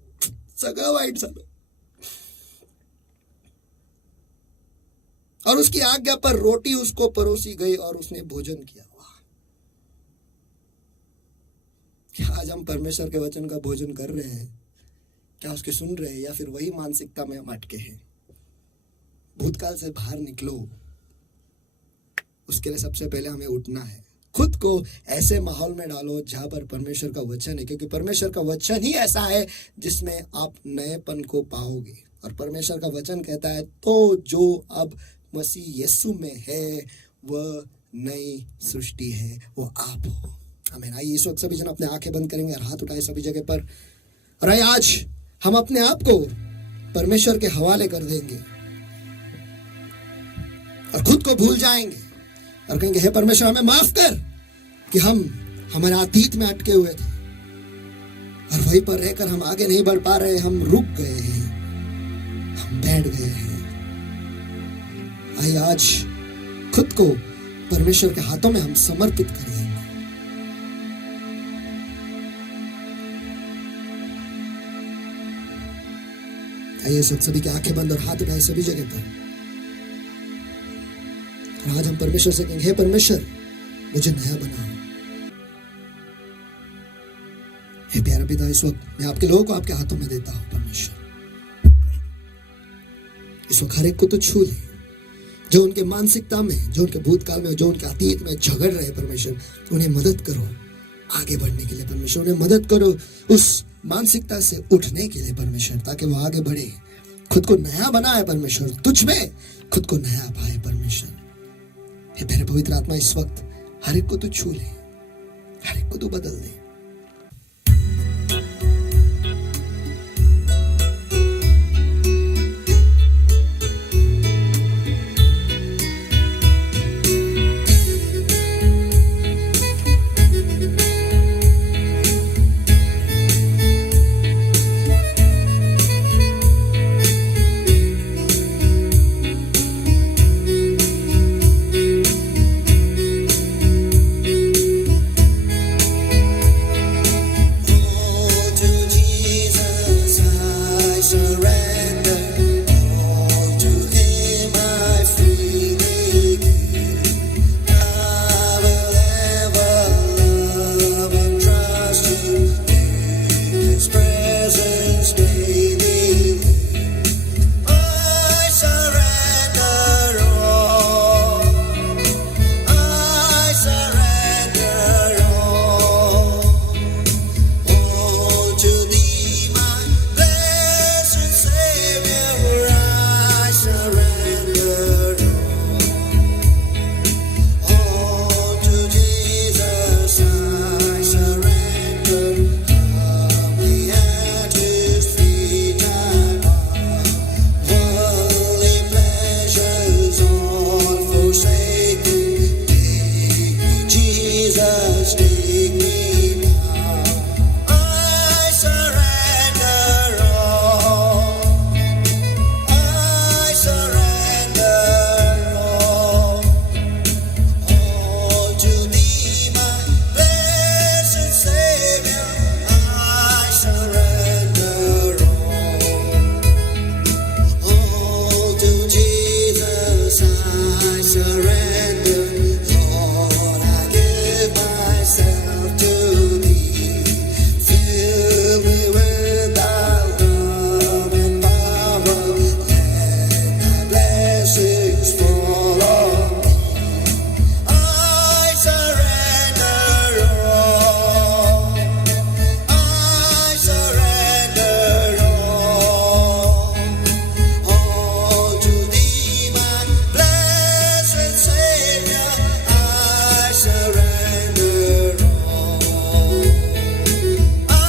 सगळं वाईट झालं। और उसकी आज्ञा पर रोटी उसको परोसी गई और उसने भोजन किया। वाह, क्या आज हम परमेश्वर के वचन का भोजन कर रहे हैं? क्या उसके सुन रहे हैं, या फिर वही मानसिकता में हम अटके हैं? भूतकाल से बाहर निकलो। उसके लिए सबसे पहले हमें उठना है। खुद को ऐसे माहौल में डालो जहां पर परमेश्वर का वचन है, क्योंकि परमेश्वर का वचन ही ऐसा है जिसमें आप नएपन को पाओगे। और परमेश्वर का वचन कहता है तो जो अब मसीह यीशु में है वह नई सृष्टि है, वो आप हो। आमीन। आइए इस वक्त सभी जन अपने आंखें बंद करेंगे और हाथ उठाए सभी जगह पर, और आइए आज हम अपने आप को परमेश्वर के हवाले कर देंगे और खुद को भूल जाएंगे और कहेंगे हे परमेश्वर हमें माफ कर कि हम हमारे अतीत में अटके हुए थे और वहीं पर रहकर हम आगे नहीं बढ़ पा रहे, हम रुक गए हैं, हम बैठ गए हैं। आइए आज खुद को परमेश्वर के हाथों में हम समर्पित करें। आइए सब सभी की आंखें बंद और हाथ उठाए सभी जगह पर, और आज हम परमेश्वर से कहेंगे हे परमेश्वर मुझे नया बनाओ। हे प्यारे पिता, इस वक्त मैं आपके लोगों को आपके हाथों में देता हूं। परमेश्वर इस वक्त हर एक को तो छू ले जो उनके मानसिकता में, जो उनके भूतकाल में, जो उनके अतीत में झगड़ रहे। परमेश्वर उन्हें मदद करो आगे बढ़ने के लिए। परमेश्वर उन्हें मदद करो उस मानसिकता से उठने के लिए परमेश्वर, ताकि वो आगे बढ़े, खुद को नया बनाए परमेश्वर, तुझ में खुद को नया पाए परमेश्वर। हे तेरे पवित्र आत्मा इस वक्त हर एक को तू छू ले, हर एक को तू बदल दे। Jesus, take me now. I surrender all. I surrender all. All to Thee, my blessed Savior. I surrender all. All to Jesus, I surrender. Lord, I give myself to Thee. Fill me with Thy love and power. Let Thy blessings fall on me. I surrender all. I surrender all. All to Thee, my blessed Savior. I surrender all. I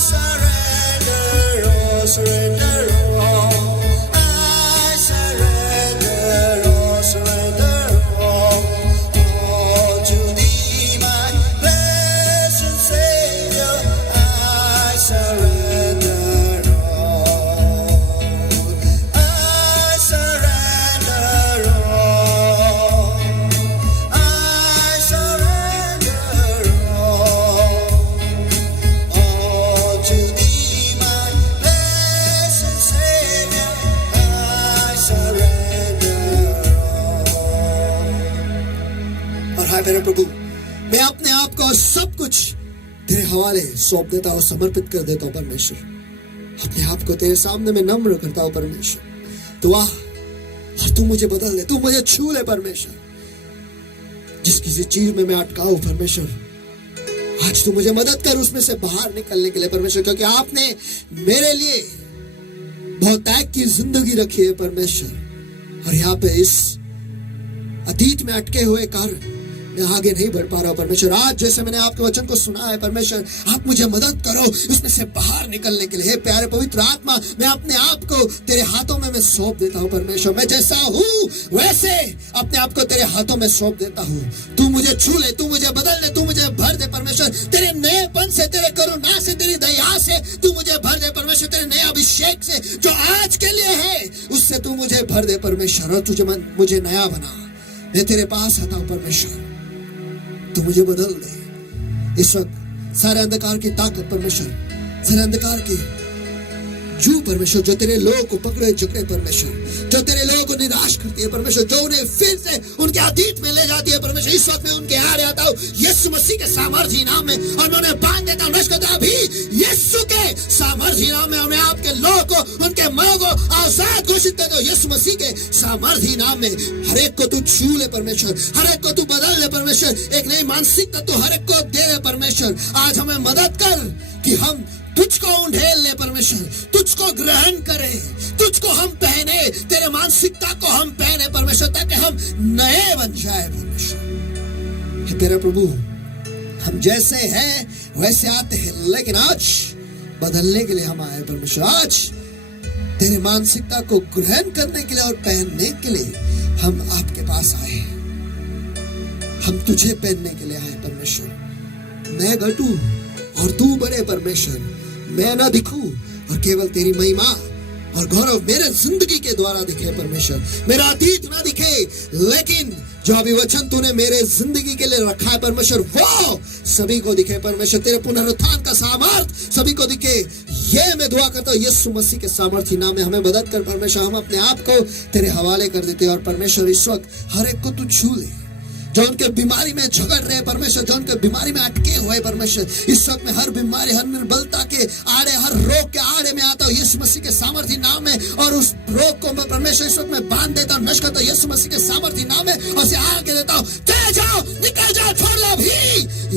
surrender all, surrender all. I surrender all, surrender all. All to Thee, my blessed Savior. I surrender all. I surrender all. I surrender all. All to Thee, my blessed Savior. I surrender all. और हाय मेरे प्रभु, मैं अपने आप को सब कुछ तेरे हवाले सौंप देता हूँ, समर्पित कर देता हूँ परमेश्वर। अपने आप को तेरे सामने मैं नम्र करता हूँ परमेश्वर। तू आ और तू मुझे बदल दे, तू मुझे छू ले परमेश्वर। जिस किसी चीज में मैं अटका हूँ परमेश्वर, आज तू मुझे मदद कर उसमें से बाहर निकलने के लिए परमेश्वर, क्योंकि आपने मेरे लिए बहुत त्याग की जिंदगी रखी है परमेश्वर। और यहाँ पे इस अतीत में अटके हुए कारण मैं आगे नहीं बढ़ पा रहा हूं परमेश्वर। आज जैसे मैंने आपके वचन को सुना है परमेश्वर, आप मुझे मदद करो उसमें से बाहर निकलने के लिए। हे प्यारे पवित्र आत्मा, मैं अपने आप को तेरे हाथों में मैं सौंप देता हूं परमेश्वर। मैं जैसा हूं वैसे अपने आप को तेरे हाथों में सौंप देता हूं। तू मुझे छू ले, तू मुझे बदल ले, तू मुझे भर दे परमेश्वर। तेरे नएपन से, तेरे करुणा से, तेरी दया से तू मुझे भर दे परमेश्वर। तेरे नए अभिषेक से जो आज के लिए है उससे तू मुझे भर दे परमेश्वर। और तुझे मुझे नया बना। मैं तेरे पास आता हूं परमेश्वर, तू मुझे बदल दे। इस वक्त सारे अंधकार की ताकत परमेश्वर, सारे अंधकार की जू परमेश्वर जो तेरे लोगों को पकड़े जकड़े परमेश्वर, जो तेरे लोगों को निराश करती है परमेश्वर, जो उन्हें फिर से उनके अतीत में ले जाती है परमेश्वर, इस वक्त मैं उनके आड़े आता हूँ यीशु मसीह के सामर्थी नाम में, और मैं उन्हें बांध देता हूँ, नष्ट करता हूँ अभी यीशु के सामर्थी नाम में। मैं आपके लोगों को, उनके मन को आजाद घोषित करता हूँ यीशु मसीह के सामर्थी नाम में। हर एक को तू छू ले परमेश्वर, हर एक को तू बदल ले परमेश्वर। एक नई मानसिकता तू हर एक को दे दे परमेश्वर। आज हमें मदद कर कि हम तुझको उंडेल ले परमेश्वर, तुझको ग्रहण करें, तुझको हम पहने, तेरे मानसिकता को हम पहने परमेश्वर, ताकि हम नए बन जाए परमेश्वर। हे तेरे प्रभु, हम जैसे हैं वैसे आते हैं, लेकिन आज बदलने के लिए हम आए परमेश्वर। आज तेरे मानसिकता को ग्रहण करने के लिए और पहनने के लिए हम आपके पास आए। हम तुझे पहनने के लिए आए परमेश्वर। मैं घटूं और तू बढ़े परमेश्वर, मैं ना दिखूं और केवल तेरी महिमा और गौरव मेरे जिंदगी के द्वारा दिखे परमेश्वर। मेरा अतीत ना दिखे, लेकिन जो अभी वचन तूने मेरे जिंदगी के लिए रखा है परमेश्वर, वो सभी को दिखे परमेश्वर। तेरे पुनरुत्थान का सामर्थ सभी को दिखे, ये मैं दुआ करता हूँ यीशु मसीह के सामर्थी नाम में। हमें मदद कर परमेश्वर, हम अपने आप को तेरे हवाले कर देते हैं। और परमेश्वर इस वक्त हर एक को तू छू ले, जो उनके बीमारी में झगड़ रहे परमेश्वर, जो उनके बीमारी में अटके हुए परमेश्वर, इस वक्त में हर बीमारी, हर निर्बलता के आड़े, हर रोग के आड़े में आता हूँ यीशु मसीह के सामर्थी नाम में। और उस रोग को मैं परमेश्वर इस वक्त में बांध देता हूँ, नष्ट करता हूँ यीशु मसीह के सामर्थी नाम में, और उसे आगे देता हूँ, चले जाओ, निकल जाओ, छोड़ लो भी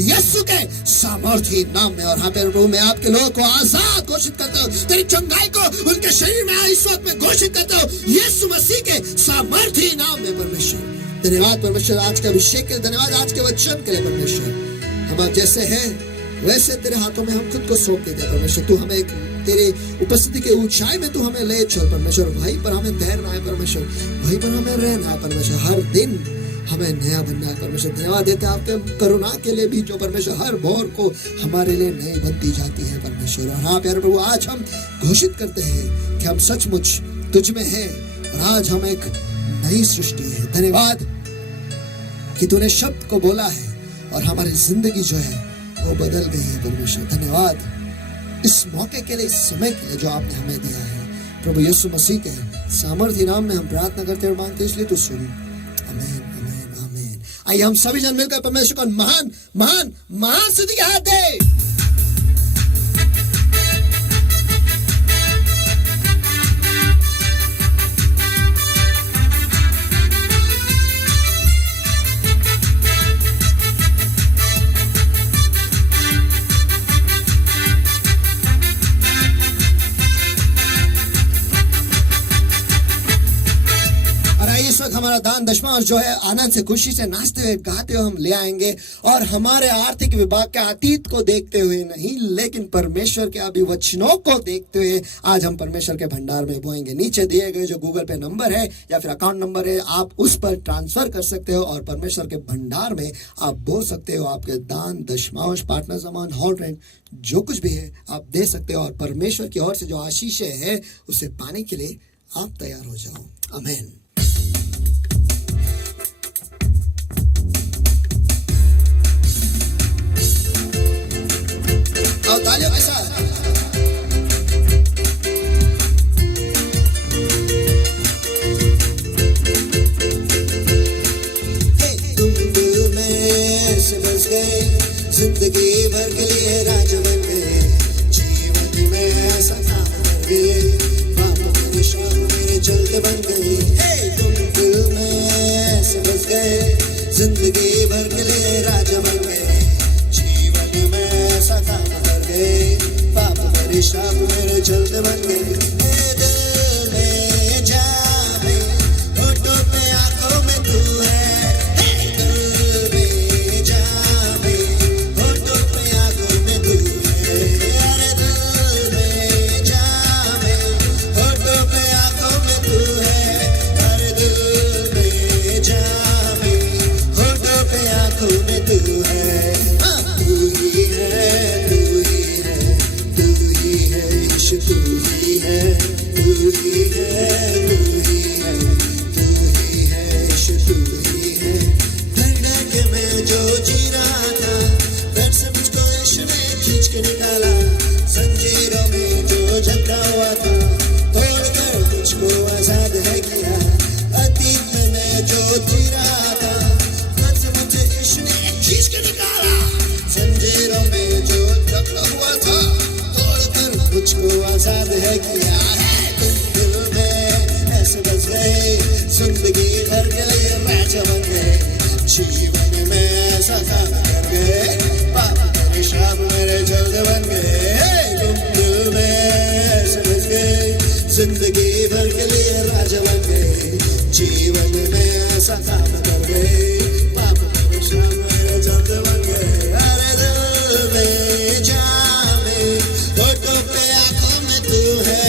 यीशु के सामर्थी नाम में। और हाँ मेरे प्रभु, मैं आपके लोगों को आजाद घोषित करता हूँ, तेरी चंगाई को उनके शरीर में इस वक्त में घोषित करता हूँ यीशु मसीह के सामर्थी नाम में परमेश्वर। धन्यवाद परमेश्वर आज के अभिषेक के लिए, धन्यवाद आज के वचन के लिए परमेश्वर। हम जैसे हैं वैसे तेरे हाथों में हम खुद को सौंप देते हैं परमेश्वर। तू हमें तेरे उपस्थिति के ऊंचाई में तू हमें ले चल परमेश्वर, वहीं पर हमें तैरना है परमेश्वर, वहीं पर हमें रहना है परमेश्वर। हर दिन हमें नया बनना है परमेश्वर। धन्यवाद देते हैं आपके करुणा के लिए भी, जो परमेश्वर हर भोर को हमारे लिए नई बनती जाती है परमेश्वर। और हाँ प्यारे प्रभु, आज हम घोषित करते हैं कि हम सचमुच तुझ में हैं और आज हम एक नई सृष्टि है। धन्यवाद कि तूने शब्द को बोला है और हमारी जिंदगी जो है वो बदल गई है परमेश्वर। धन्यवाद इस मौके के लिए, इस समय के लिए जो आपने हमें दिया है प्रभु यीशु मसीह के सामर्थ्य नाम में हम प्रार्थना करते और मांगते, इसलिए तू सुन। आमीन आमीन आमीन। आइए हम सभी जन मिलकर परमेश्वर को महान महान महान स्तुति के हाथ दे। हमारा दान दशमांश जो है आनंद से, खुशी से, नाचते हुए, गाते हुए हम ले आएंगे और हमारे आर्थिक विभाग के अतीत को देखते हुए नहीं, लेकिन परमेश्वर के अभिवचनों को देखते हुए आज हम परमेश्वर के भंडार में बोएंगे। नीचे दिए गए जो गूगल पे नंबर है या फिर अकाउंट नंबर है, आप उस पर ट्रांसफर कर सकते हो और परमेश्वर के भंडार में आप बो सकते हो। आपके दान दशमांश, पार्टनर सामान, हॉल रेंट, जो कुछ भी है आप दे सकते हो और परमेश्वर की ओर से जो आशीष है उसे पाने के लिए आप तैयार हो जाओ। आमीन। तालियों के साथ तुम दिल में से बस गए, जिंदगी भर के लिए राज बन गए, जीवन में ऐसा काम कर गए, बाबा मेरे शाम मेरे जल्द बन गए। तुम दिल में से बस गए, जिंदगी भर के लिए राज बन गए, जीवन में ऐसा काम पापा मेरे शाप मेरे जल्द बन गए। दिल में जावे, होठों पे आंखों में तू है, दिल में जावे, होठों पे आंखों में तू है, अरे दिल में जावे, होठों पे आंखों में तू है, अरे दिल में जावे, होठों पे आंखों में तू है। तू ही है, तू ही है, तू ही है, तू ही है, तू ही है, यीशु तू ही है। धड़कन के मैं जो जी रहा था, घर से मुझको यीशु ने खींच के निकाला, जंजीरों में जो जकड़ा हुआ था, तोड़कर मुझको आजाद है किया। अतीत में मैं जो जी रहा था, घर से मुझे यीशु ने खींच के निकाला, जंजीरों में जो जकड़ा हुआ था, मुझको आजाद है किया है। तुम दिल में ऐसे बस गए, जिंदगी भर के लिए राजा बन गए, जीवन में ऐसा काम कर गए, पापा मेरे शाम मेरे जल्द बन गए। तुम दिल में ऐसे बस गए, जिंदगी भर के लिए राजा बन गए, जीवन में ऐसा काम कर गए, पापा मेरे शाम मेरे जल्द बन गए। अरे दिल में जावे, होठों पे आंखों में तू है,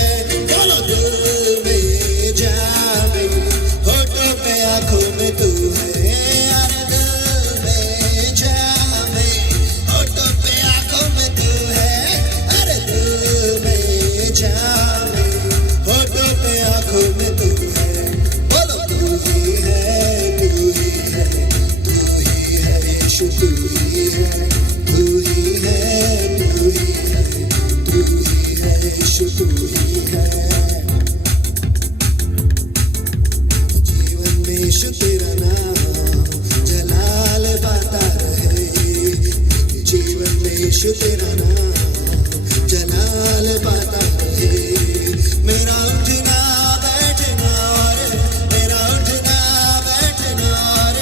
बोलो दिल में जावे, होठों पे आंखों में तू है, अरे दिल में जावे, होठों पे आंखों में तू है, अरे दिल में जावे, होठों पे आंखों में तू है। बोलो तू ही है, तू ही है, तू ही है, यीशु तू ही है, तू ही है, तू ही है, तू ही है, यीशु तू ही है। जीवन में यीशु तेरा नाम जलाल बाता रहे, जीवन में यीशु तेरा नाम जलाल बाता रहे। मेरा उठना बैठना और मेरा उठना बैठना और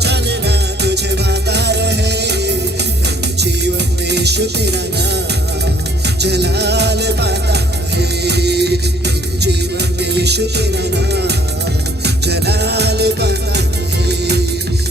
चलना तुझे भाता रहे, जीवन में यीशु तेरा नाम जलाल पाता है, मेरे जीवन में यीशु तेरा नाम जलाल पाता है।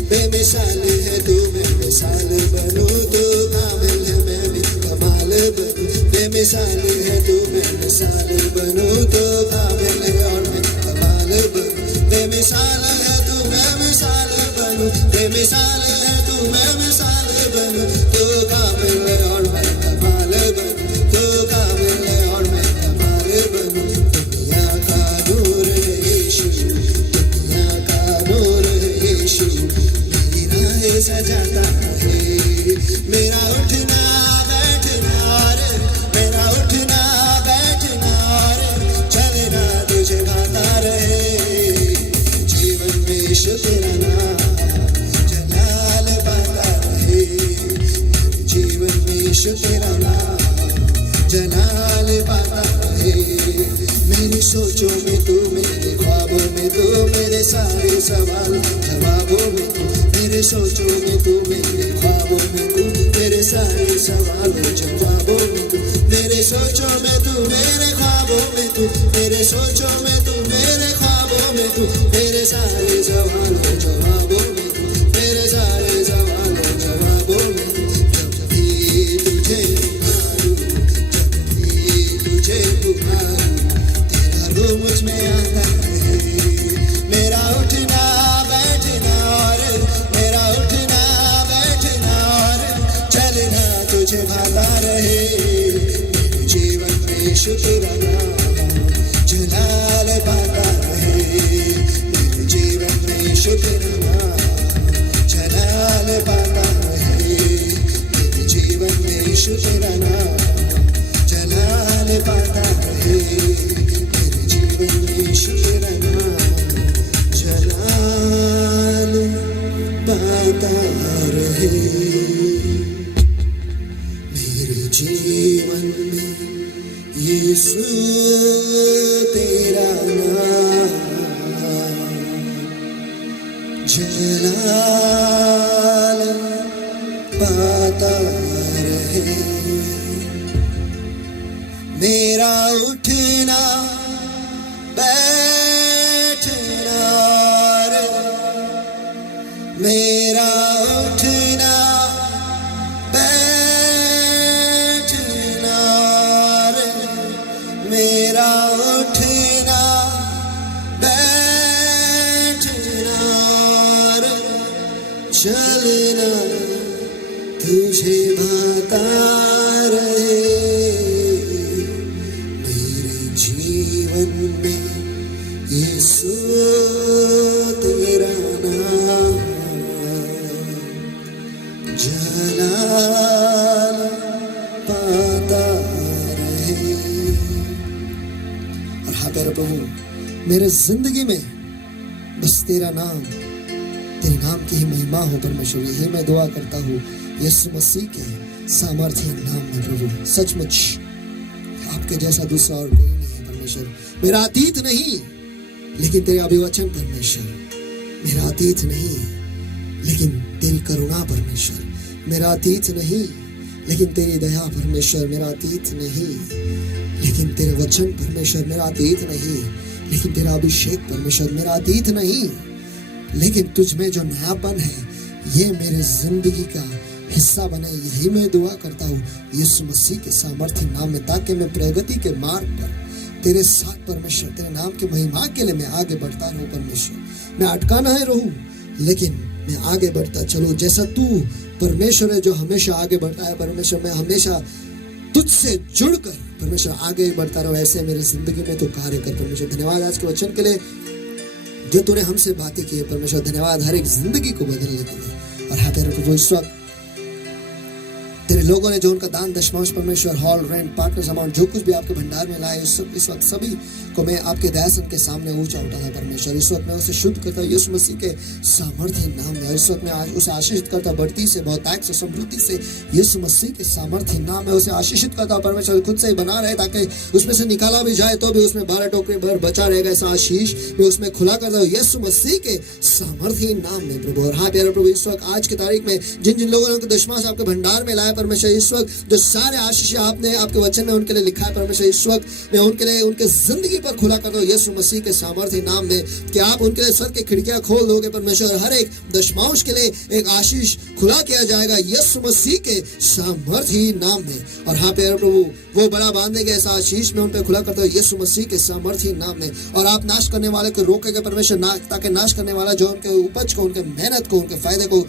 बेमिसाल है तू, मैं मिसाल बनूं, तू कामिल है मैं भी कमाल बनूं। बेमिसाल है तू, मैं मिसाल बनूं, तू कामिल है और मैं कमाल बनूं। बेमिसाल है तू, मैं मिसाल बनूं, मिसाल है तू, मैं मिसाल बनूं, तू काबिल है और मैं कमाल बनूं, तू काबिल है और मैं कमाल बनूं। दुनिया का नूर है यीशु, दुनिया का नूर है यीशु, मेरी राहें सजाता है। मेरा उठना बैठना रे, मेरा उठना बैठना रे, चलना तुझे भाता रहे। जीवन में यीशु तेरा नाम जलाल पाता रहे। जीवन में यीशु तेरा नाम जलाल पाता रहे। मेरी सोचों में तू, मेरे ख्वाबों में तू, मेरे सारे सवाल जवाबों में तू, मेरे सोचों में तू, मेरे ख्वाबों में तू, मेरे सारे सवालों जवाबों में तू, मेरे सोचों में तू, मेरे ख्वाबों में तू, मेरे सोचों में तू, मेरे ख्वाबों में तू, मेरे सारे सवालों जवाबों में तू, मेरे सारे सवालों जवाबों में तू। जब भी तुझे पुकारूं, जब भी तुझे पुकारूं, तेरा रूह मुझ में आता है। मेरा उठना बैठना रे, मेरा उठना बैठना रे, चलना तुझे भाता रहे। मेरे जीवन में यीशु तेरा नाम जलाल पाता रहे। मेरे जीवन में यीशु तेरा नाम जलाल पाता रहे। मेरे जीवन में यीशु तेरा नाम जलाल पाता रहे। मेरे जीवन में यीशु तेरा नाम जलाल पाता रहे। मेरे जीवन में यीशु तेरा नाम जलाल पाता रहे। मेरा उठना बैठना रे, मेरा उठना बैठना रे, मेरा उठना बैठना रे, चलना तुझे भाता रहे। मेरे जीवन में यीशु तेरा नाम जलाल पाता रहे। और हाँ प्यारे प्रभु, मेरे जिंदगी में बस तेरा नाम, तेरे नाम की ही महिमा हो परमेश्वर। यही मैं दुआ करता हूँ यीशु मसीह के सामर्थ्य नाम में प्रभु। सचमुच आपके जैसा दूसरा और कोई नहीं है परमेश्वर। मेरा अतीत नहीं लेकिन तेरे अभिवचन परमेश्वर, मेरा अतीत नहीं लेकिन तेरी करुणा परमेश्वर, मेरा अतीत नहीं लेकिन तेरी दया परमेश्वर, मेरा अतीत नहीं लेकिन तेरे वचन परमेश्वर, मेरा अतीत नहीं लेकिन तेरा अभिषेक परमेश्वर, मेरा अतीत नहीं लेकिन तुझ में जो नयापन है ये मेरे जिंदगी का हिस्सा बने। यही मैं दुआ करता हूँ यीशु मसीह के सामर्थ्य नाम में, ताकि मैं प्रगति के मार्ग पर तेरे साथ परमेश्वर, तेरे नाम की महिमा के लिए मैं आगे बढ़ता रहूं परमेश्वर। मैं अटका नहीं रहूं लेकिन मैं आगे बढ़ता चलूं। जैसा तू परमेश्वर है जो हमेशा आगे बढ़ता है परमेश्वर, मैं हमेशा तुझसे जुड़कर परमेश्वर आगे बढ़ता रहूं। ऐसे मेरी जिंदगी में तू कार्य कर परमेश्वर। धन्यवाद आज के वचन के लिए जो तूने हमसे बातें की है परमेश्वर। धन्यवाद हर एक जिंदगी को बदलने के लिए। और हाँ तेरे प्रभु, इस वक्त तेरे लोगों ने जो उनका दान दशमांश परमेश्वर, हॉल, रेंट, पार्टनर्स अमाउंट, जो कुछ भी आपके भंडार में लाए, इस वक्त सभी को मैं आपके दयासन के सामने ऊंचा उठाता परमेश्वर। इस वक्त मैं उसे शुद्ध करता हूँ यीशु मसीह के सामर्थ्य नाम में। इस वक्त मैं उसे आशीषित करता बढ़ती से, बहुतायत से, समृद्धि से यीशु मसीह के सामर्थ्य नाम में उसे आशीषित करता परमेश्वर। खुद से ही बना रहे ताकि उसमें से निकाला भी जाए तो भी उसमें 12 टोकरी भर बचा रहेगा। ऐसा आशीष मैं उसमें खुला करता हूँ यीशु मसीह के सामर्थ्य नाम में प्रभु। और हाँ प्यारे प्रभु, इस वक्त आज की तारीख में जिन जिन लोगों ने दशमांश आपके भंडार में लाया परमेश्वर। इस वक्त जो सारे आशीष आपने आपके वचन में उनके लिए लिखा है परमेश्वर, इस वक्त मैं उनके लिए उनके जिंदगी पर खुला करता हूँ यीशु मसीह के सामर्थ्य नाम में, कि आप उनके लिए सर के खिड़कियां खोल दोगे परमेश्वर। हर एक दशमांश के लिए एक आशीष खुला किया जाएगा यीशु मसीह के सामर्थ्य नाम में। और हाँ पे प्रभु वो बड़ा बांधने के ऐसा आशीष में उन पे खुला करता हूँ यीशु मसीह के सामर्थ्य नाम में। और आप नाश करने वाले को रोकेंगे परमेश्वर, ताकि नाश करने वाला जो उनके उपज को, उनके मेहनत को, उनके फायदे को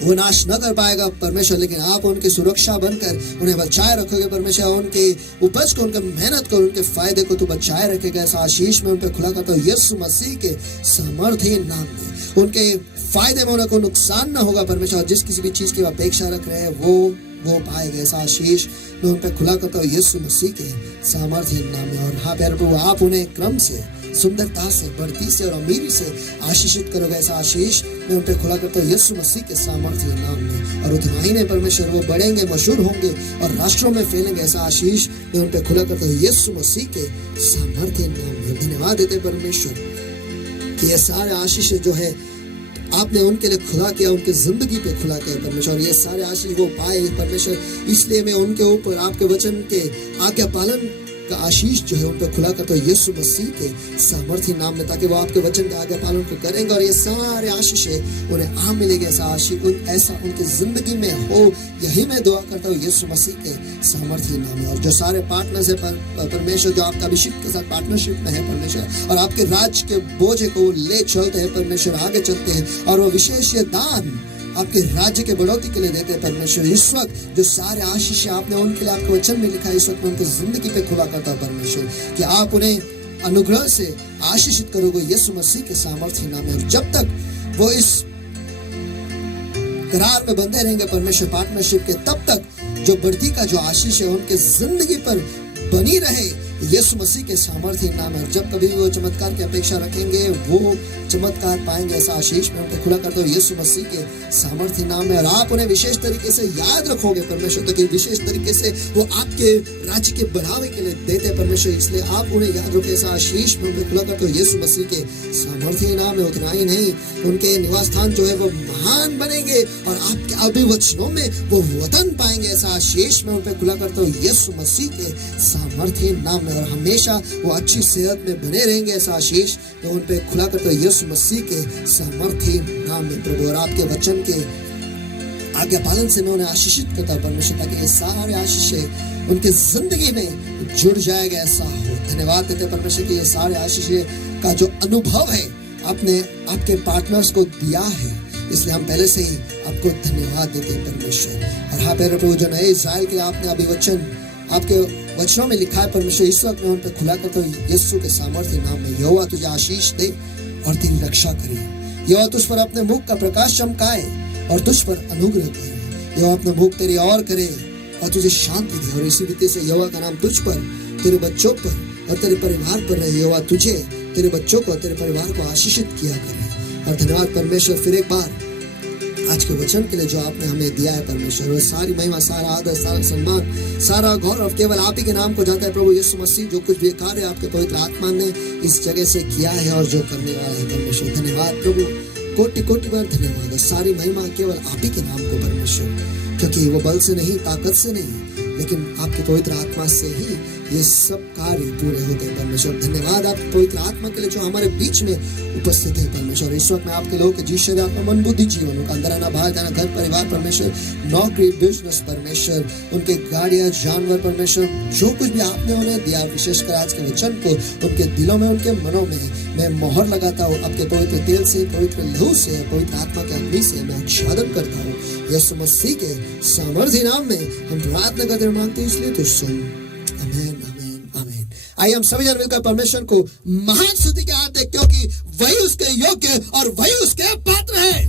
वो नाश न कर पाएगा परमेश्वर, लेकिन आप उनकी सुरक्षा बनकर उन्हें बचाए रखोगे परमेश्वर। उनके उपज को, उनके मेहनत को, उनके फायदे को तू बचाए रखेगा। ऐसा आशीष में उन पर खुला करता हूँ यीशु मसीह के सामर्थ्य नाम में। उनके फायदे में उनको नुकसान न होगा परमेश्वर। जिस किसी भी चीज की अपेक्षा रख रहे हैं वो पाएगा। ऐसा आशीष मैं उन पर खुला करता हूँ यीशु मसीह के सामर्थ्य नाम में। और हाँ प्यारे प्रभु आप उन्हें क्रम से, सुंदरता से, बढ़ती से और अमीरी से आशीषित करोगे। ऐसा आशीष मैं उन पर खुला करता हूँ यीशु मसीह के सामर्थ्य नाम में। और उतना ही नहीं परमेश्वर, वो बढ़ेंगे, मशहूर होंगे और राष्ट्रों में फैलेंगे। ऐसा आशीष मैं उन पर खुला करता हूँ यीशु मसीह के सामर्थ्य नाम में। धन्यवाद देते परमेश्वर कि ये सारे आशीष जो है आपने उनके लिए खुला किया, उनकी जिंदगी पे खुला किया परमेश्वर। ये सारे आशीष वो पाए परमेश्वर, इसलिए मैं उनके ऊपर आपके वचन के आज्ञा पालन का आशीष जो है उन पर खुला करता हूँ यीशु मसीह के सामर्थ्य नाम में, ताकि वो आपके वचन के आज्ञा पालन को करेंगे और ये सारे आशीष उन्हें आम मिलेंगे। ऐसा आशीष ऐसा उनकी जिंदगी में हो, यही मैं दुआ करता हूँ यीशु मसीह के सामर्थ्य नाम में। और जो सारे पार्टनर्स है परमेश्वर, जो आपका अभिषेक के साथ पार्टनरशिप में है परमेश्वर, और आपके राज्य के बोझ को ले चलते हैं परमेश्वर, आगे चलते हैं, और वो विशेष ये दान आपके राज्य के बढ़ोतरी के लिए देते हैं परमेश्वर। इस वक्त जो सारे आशीष आपने उनके लिए आपके वचन में लिखा है, इस वक्त मैं उनकी जिंदगी पे खुला करता हूं परमेश्वर, कि आप उन्हें अनुग्रह से आशीषित करोगे यीशु मसीह के सामर्थ्य नाम में। और जब तक वो इस करार में बंधे रहेंगे परमेश्वर, पार्टनरशिप के, तब तक जो बढ़ती का जो आशीष है उनके जिंदगी पर बनी रहे यीशु मसीह के सामर्थ्य नाम है। जब कभी वो चमत्कार की अपेक्षा रखेंगे वो चमत्कार पाएंगे। ऐसा आशीष में उनको खुला करते हो यीशु मसीह के सामर्थ्य नाम में। और आप उन्हें विशेष तरीके से याद रखोगे परमेश्वर, तो कि विशेष तरीके से वो आपके राज्य के बढ़ावे के लिए देते हैं परमेश्वर, इसलिए आप उन्हें याद रखो। ऐसा आशीष में उनको खुला करते हो यीशु मसीह के सामर्थ्य नाम में। उतना ही नहीं, उनके निवास स्थान जो है वो महान बनेंगे और आपके अभिवचनों में वो वतन पाएंगे। ऐसा आशीष में उन पर खुला करते हो यीशु मसीह के सामर्थ्य नाम में। और हमेशा वो अच्छी सेहत में बने रहेंगे। ऐसा आशीष तो उन पे खुला करते हो यीशु मसीह के सामर्थ्य नाम में प्रभु। और आपके वचन के आज्ञा पालन से मैं उन्हें आशीषित करता हूं परमेश्वर, ताकि ये सारे आशीष उनके जिंदगी में जुड़ जाएगा। ऐसा हो। धन्यवाद देते परमेश्वर कि ये सारे आशीष का जो अनुभव है आपने आपके पार्टनर्स को दिया है, इसलिए हम पहले से ही आपको धन्यवाद देते हैं परमेश्वर। और हाँ प्यारे प्रभु, जो नए इस्राएल के लिए आपने अभी वचन आपके वचनों में लिखा है परमेश्वर, इस वक्त मैं उन पर खुला करता हूँ यीशु के सामर्थ्य नाम में। यहोवा तुझे आशीष दे और तेरी रक्षा करे। यहोवा तुझ पर अपने मुख का प्रकाश चमकाए और तुझ पर अनुग्रह करे। यहोवा अपना मुख तेरी ओर करे और तुझे शांति दे। और इसी रीति से यहोवा का नाम तुझ पर, तेरे बच्चों पर और तेरे परिवार पर रहे। यहोवा तुझे, तेरे बच्चों को, तेरे परिवार को आशीषित किया करे। और धन्यवाद परमेश्वर फिर एक बार आज के वचन के लिए जो आपने हमें दिया है परमेश्वर। और सारी महिमा, सारा आदर, सारा सम्मान, सारा गौरव केवल आप ही के नाम को जाता है प्रभु यीशु मसीह। जो कुछ भी कार्य आपके पवित्र आत्मा ने इस जगह से किया है और जो करने वाला है परमेश्वर, धन्यवाद प्रभु, कोटि कोटि बार धन्यवाद। और सारी महिमा केवल आप ही के नाम को परमेश्वर, क्योंकि वो बल से नहीं, ताकत से नहीं, लेकिन आपके पवित्र आत्मा से ही ये सब कार्य पूरे होते हैं परमेश्वर। धन्यवाद आपके पवित्र आत्मा के लिए जो हमारे बीच में उपस्थित है परमेश्वर। इस वक्त मैं आपके लोगों के जीवन, आत्मा, मन, बुद्धि, जीवन, उनका अंदर आना, बाहर जाना, घर परिवार परमेश्वर, नौकरी, बिजनेस परमेश्वर, उनके गाड़ियां, जानवर परमेश्वर, जो कुछ भी आपने उन्हें दिया, विशेषकर आज के वचन को उनके दिलों में, उनके मनों में मैं मोहर लगाता हूँ आपके पवित्र तेल से, पवित्र लहू से, पवित्र आत्मा के अग्नि से मैं आच्छादन करता हूँ यीशु मसीह के सामर्थ्य नाम में हम प्रार्थना करते हैं, मांगते हैं, इसलिए तो सुन। आमीन, आमीन, आमीन। आइए हम सभी जन मिलकर परमेश्वर को महान स्तुति के हाथ दें, क्योंकि वही उसके योग्य और वही उसके पात्र है।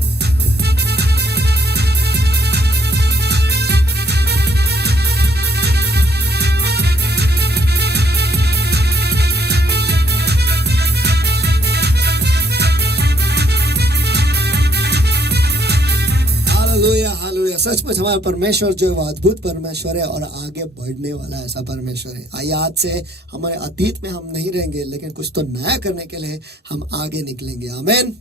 हालेलुया। सचमुच हमारा परमेश्वर जो है वो अद्भुत परमेश्वर है और आगे बढ़ने वाला ऐसा परमेश्वर है। आइए आज से हमारे अतीत में हम नहीं रहेंगे, लेकिन कुछ तो नया करने के लिए हम आगे निकलेंगे। आमीन।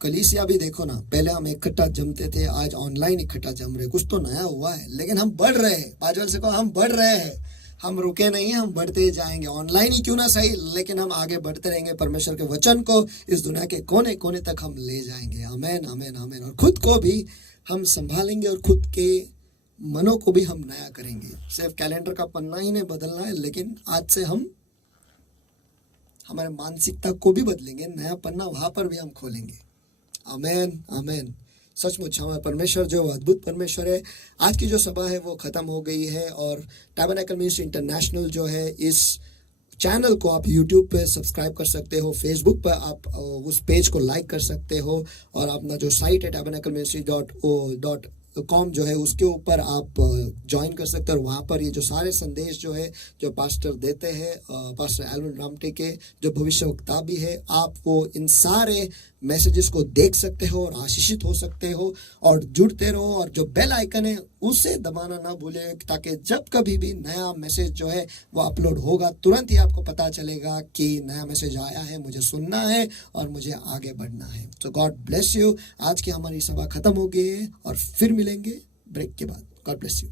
कलीसिया भी देखो ना, पहले हम इकट्ठा जमते थे, आज ऑनलाइन इकट्ठा जम रहे। कुछ तो नया हुआ है, लेकिन हम बढ़ रहे हैं। बाजू वाले से कहो, हम बढ़ रहे हैं, हम रुके नहीं हैं, हम बढ़ते ही जाएंगे। ऑनलाइन ही क्यों ना सही, लेकिन हम आगे बढ़ते रहेंगे। परमेश्वर के वचन को इस दुनिया के कोने कोने तक हम ले जाएंगे। आमेन, आमेन, आमेन। और खुद को भी हम संभालेंगे और खुद के मनों को भी हम नया करेंगे। सिर्फ कैलेंडर का पन्ना ही नहीं बदलना है, लेकिन आज से हम हमारे मानसिकता को भी बदलेंगे। नया पन्ना वहां पर भी हम खोलेंगे। आमेन, आमेन। सचमुच हमारा परमेश्वर जो अद्भुत परमेश्वर है। आज की जो सभा है वो खत्म हो गई है, और टैबरनेकल मिनिस्ट्री इंटरनेशनल जो है, इस चैनल को आप यूट्यूब पे सब्सक्राइब कर सकते हो, फेसबुक पर आप उस पेज को लाइक कर सकते हो, और अपना जो साइट है tabernacle.com जो है, उसके ऊपर आप ज्वाइन कर सकते हो। और वहाँ पर ये जो सारे संदेश जो है, जो पास्टर देते हैं, पास्टर एल्विन रामटे के जो भविष्यवक्ता भी है, आप वो इन सारे मैसेजेस को देख सकते हो और आशीषित हो सकते हो। और जुड़ते रहो, और जो बेल आइकन है उसे दबाना ना भूले, ताकि जब कभी भी नया मैसेज जो है वो अपलोड होगा, तुरंत ही आपको पता चलेगा कि नया मैसेज आया है, मुझे सुनना है और मुझे आगे बढ़ना है। तो गॉड ब्लेस यू। आज की हमारी सभा खत्म हो गई है, और फिर मिलेंगे ब्रेक के बाद। God bless you.